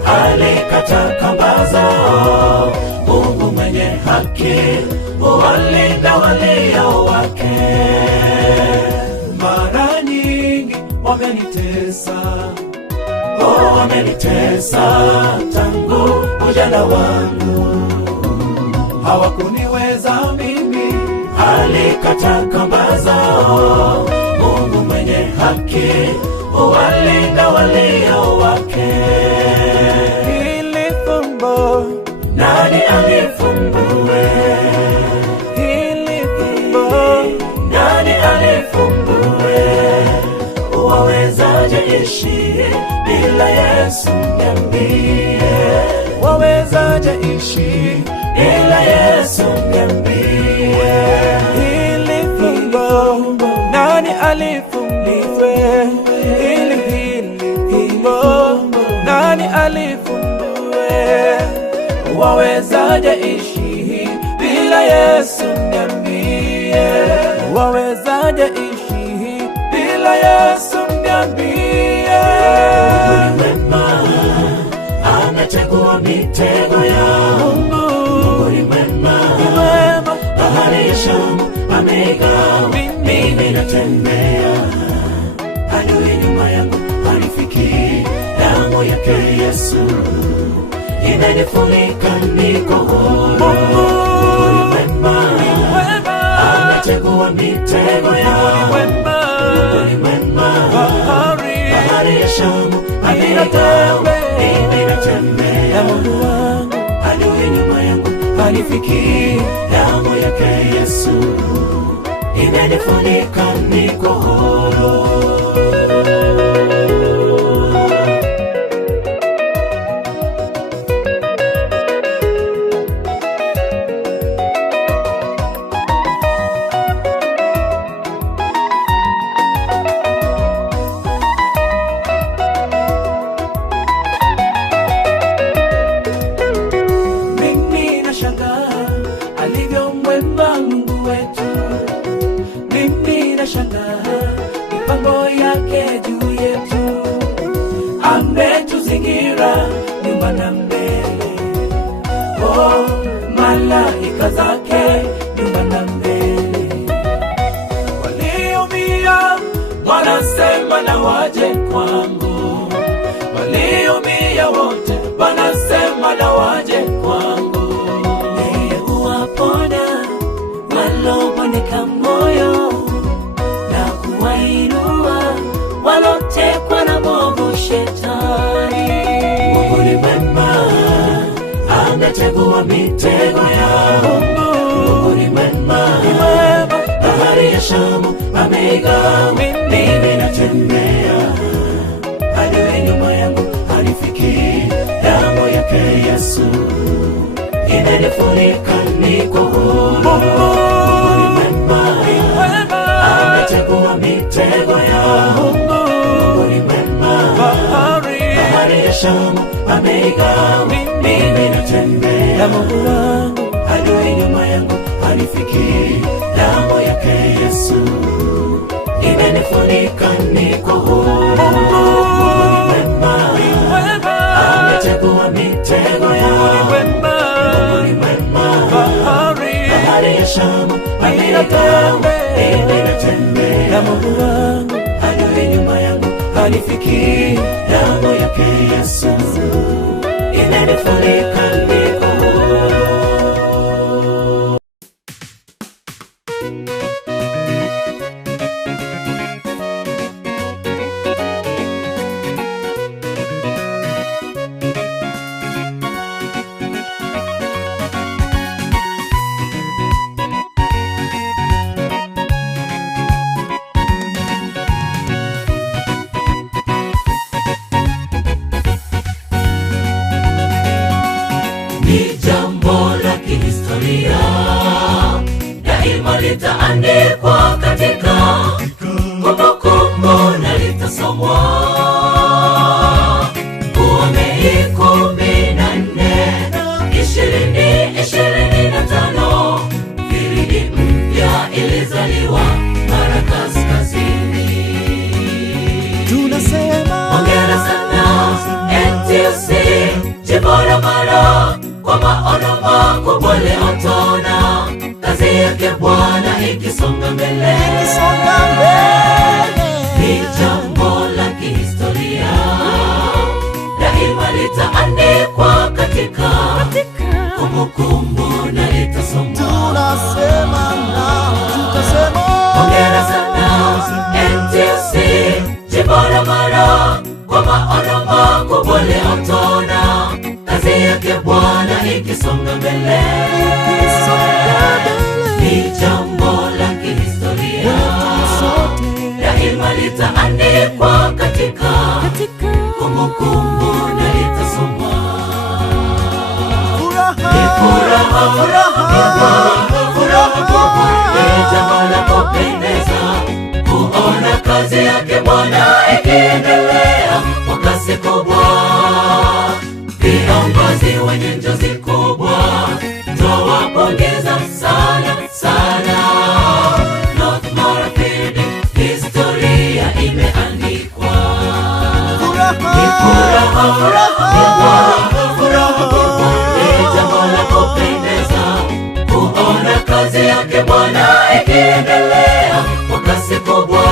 Alikata kamba zao. Mungu mwenye haki huwalinda walio wake. mara nyingi wamenitesa, wamenitesa tangu ujana wangu. hawakuniweza mimi, Alikata kamba zao. Mungu mwenye haki huwalinda walio wake. hili fumbo Nani alifumbue? hili fumbo Nani alifumbue? Wawezaje ishi bila Yesu? Niambie, wawezaje ishi bila Yesu? Niambie, hili fumbo nani alifumbue? hili fumbo nani alifumbue? wawezaje ishi bila Yesu? Niambie, wawezaje ishi bila Yesu? Niambie. Mungu ni mwema, ametegua mitego yao. Mungu ni mwema, bahari ya Shamu ameigawa. Mimi natembea, adui nyuma yangu hanifikii. Damu yake Yesu imenifunika, niko huru. Mungu ni mwema, ametegua mitego yao. Mungu ni mwema, bahari ya Shamu ameigawa. Mimi natembea, adui nyuma yangu hanifikii. Damu yake Yesu imenifunika, niko huru. Mimi nashangaa alivyo mwema Mungu wetu. Mimi nashangaa mipango yake juu yetu. Ametuzingira nyuma na mbele, malaika zake nyuma na mbele. Waliumia wanasema na waje kwangu, waliumia wote wanasema na waje kwangu. Yeye huwaponya waloboneka moyo na kuwainua walotekwa na mwovu Shetani. Mungu ni mwema, ametegua mitego yao. Mungu ni mwema, bahari ya Shamu ameigawa. Mimi natembea, adui nyuma yangu hanifikii. Damu yake Yesu imenifunika, niko huru. Mungu ni mwema, mitego yao. Mungu ni mwema, bahari ya Shamu ameigawa. Mimi natembea, Mungu wangu, adui nyuma yangu hanifiki. Damu yake Yesu imenifunika, niko huru. Mungu ni mwema, ametegua mitego yao. Mungu ni mwema, bahari ya Shamu ameigawa. Mimi natembea, Mungu wangu, adui nyuma yangu hanifiki. Damu yake Yesu imenifunika, niko huru. Ni jambo la kihistoria, daima litaandikwa katika kumbukumbu na litasomwa. Mei 14, 2025, Filimbi mpya ilizaliwa Mara Kaskazini. Tunasema hongera sana NTC jimbo la Mara kwa maono makubwa leo tuna kazi yake Bwana ikisonga mbele. Ni jambo la kihistoria, daima litaandikwa katika kumbukumbu na litasomwa. tunasema na tutasema Hongera sana NTC jimbo la Mara kwa maono makubwa leo tuna kazi yake Bwana ikisonga mbele. Ni jambo la kihistoria, daima litaandikwa katika kumbukumbu na litasomwa. Ni furaha kubwa, ni jambo la kupendeza kuona kazi yake Bwana ikiendelea kwa kasi kubwa. Viongozi wenye njozi kubwa twawapongeza sana sana. North Mara Field, historia imeandikwa. Ni furaha kubwa, ni jambo la kupendeza kuona kazi yake Bwana ikiendelea kwa kasi kubwa.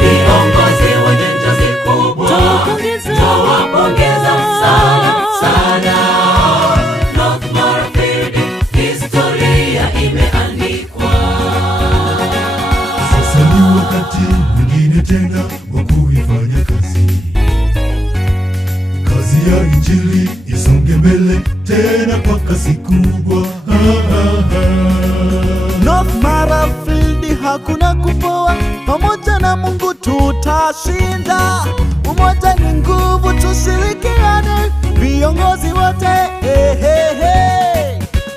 Viongozi wenye njozi kubwa twawapongeza sana sana. North Mara Field, historia imeandikwa. Sasa ni wakati mwingine tena wa kuifanya kazi ya Injili isonge mbele tena kwa kasi kubwa. North Mara Field hakuna kupoa, pamoja na Mungu tutashinda. Umoja ni nguvu, tushirikiane viongozi wote.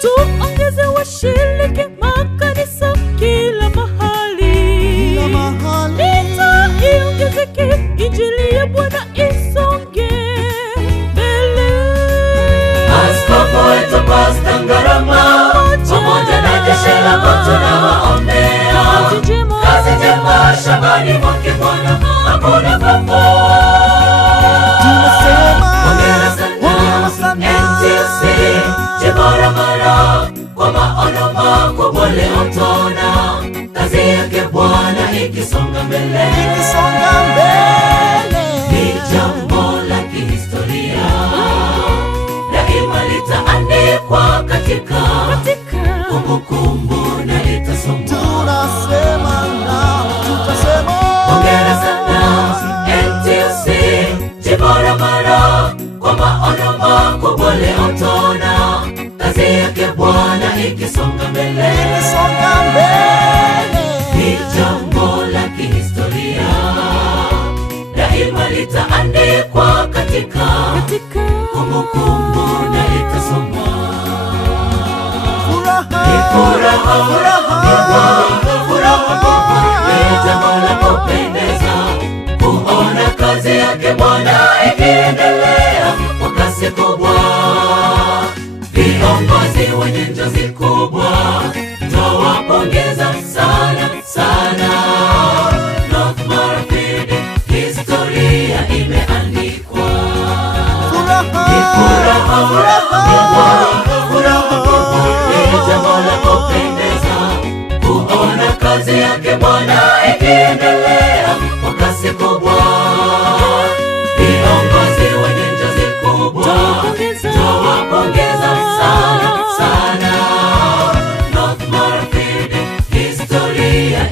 Tuongeze washiriki makanisa kila mahali, Lita iongezeke, Injili ya Bwana isonge mbele. Askofu wetu Pastor Ngarama pamoja na jeshi lako tunawaombea kazi njema shambani mwake Bwana, hakuna kufo. Hongera sana NTC jimbo la Mara kwa maono makubwa leo tuna kazi yake Bwana ikisonga mbele. Ni jambo la kihistoria, daima litaandikwa katika kumbukumbu na litasomwa. Tunasema na tutasema Hongera sana NTC jimbo la Mara kwa maono makubwa leo tuna kazi yake Bwana ikisonga mbele. Ni jambo la kihistoria, daima litaandikwa katika kumbukumbu na litasomwa. Ni furaha kubwa, ni jambo kazi yake Bwana ikiendelea kwa kasi kubwa. Viongozi wenye njozi kubwa tawapongeza sana sana. North Mara Field, historia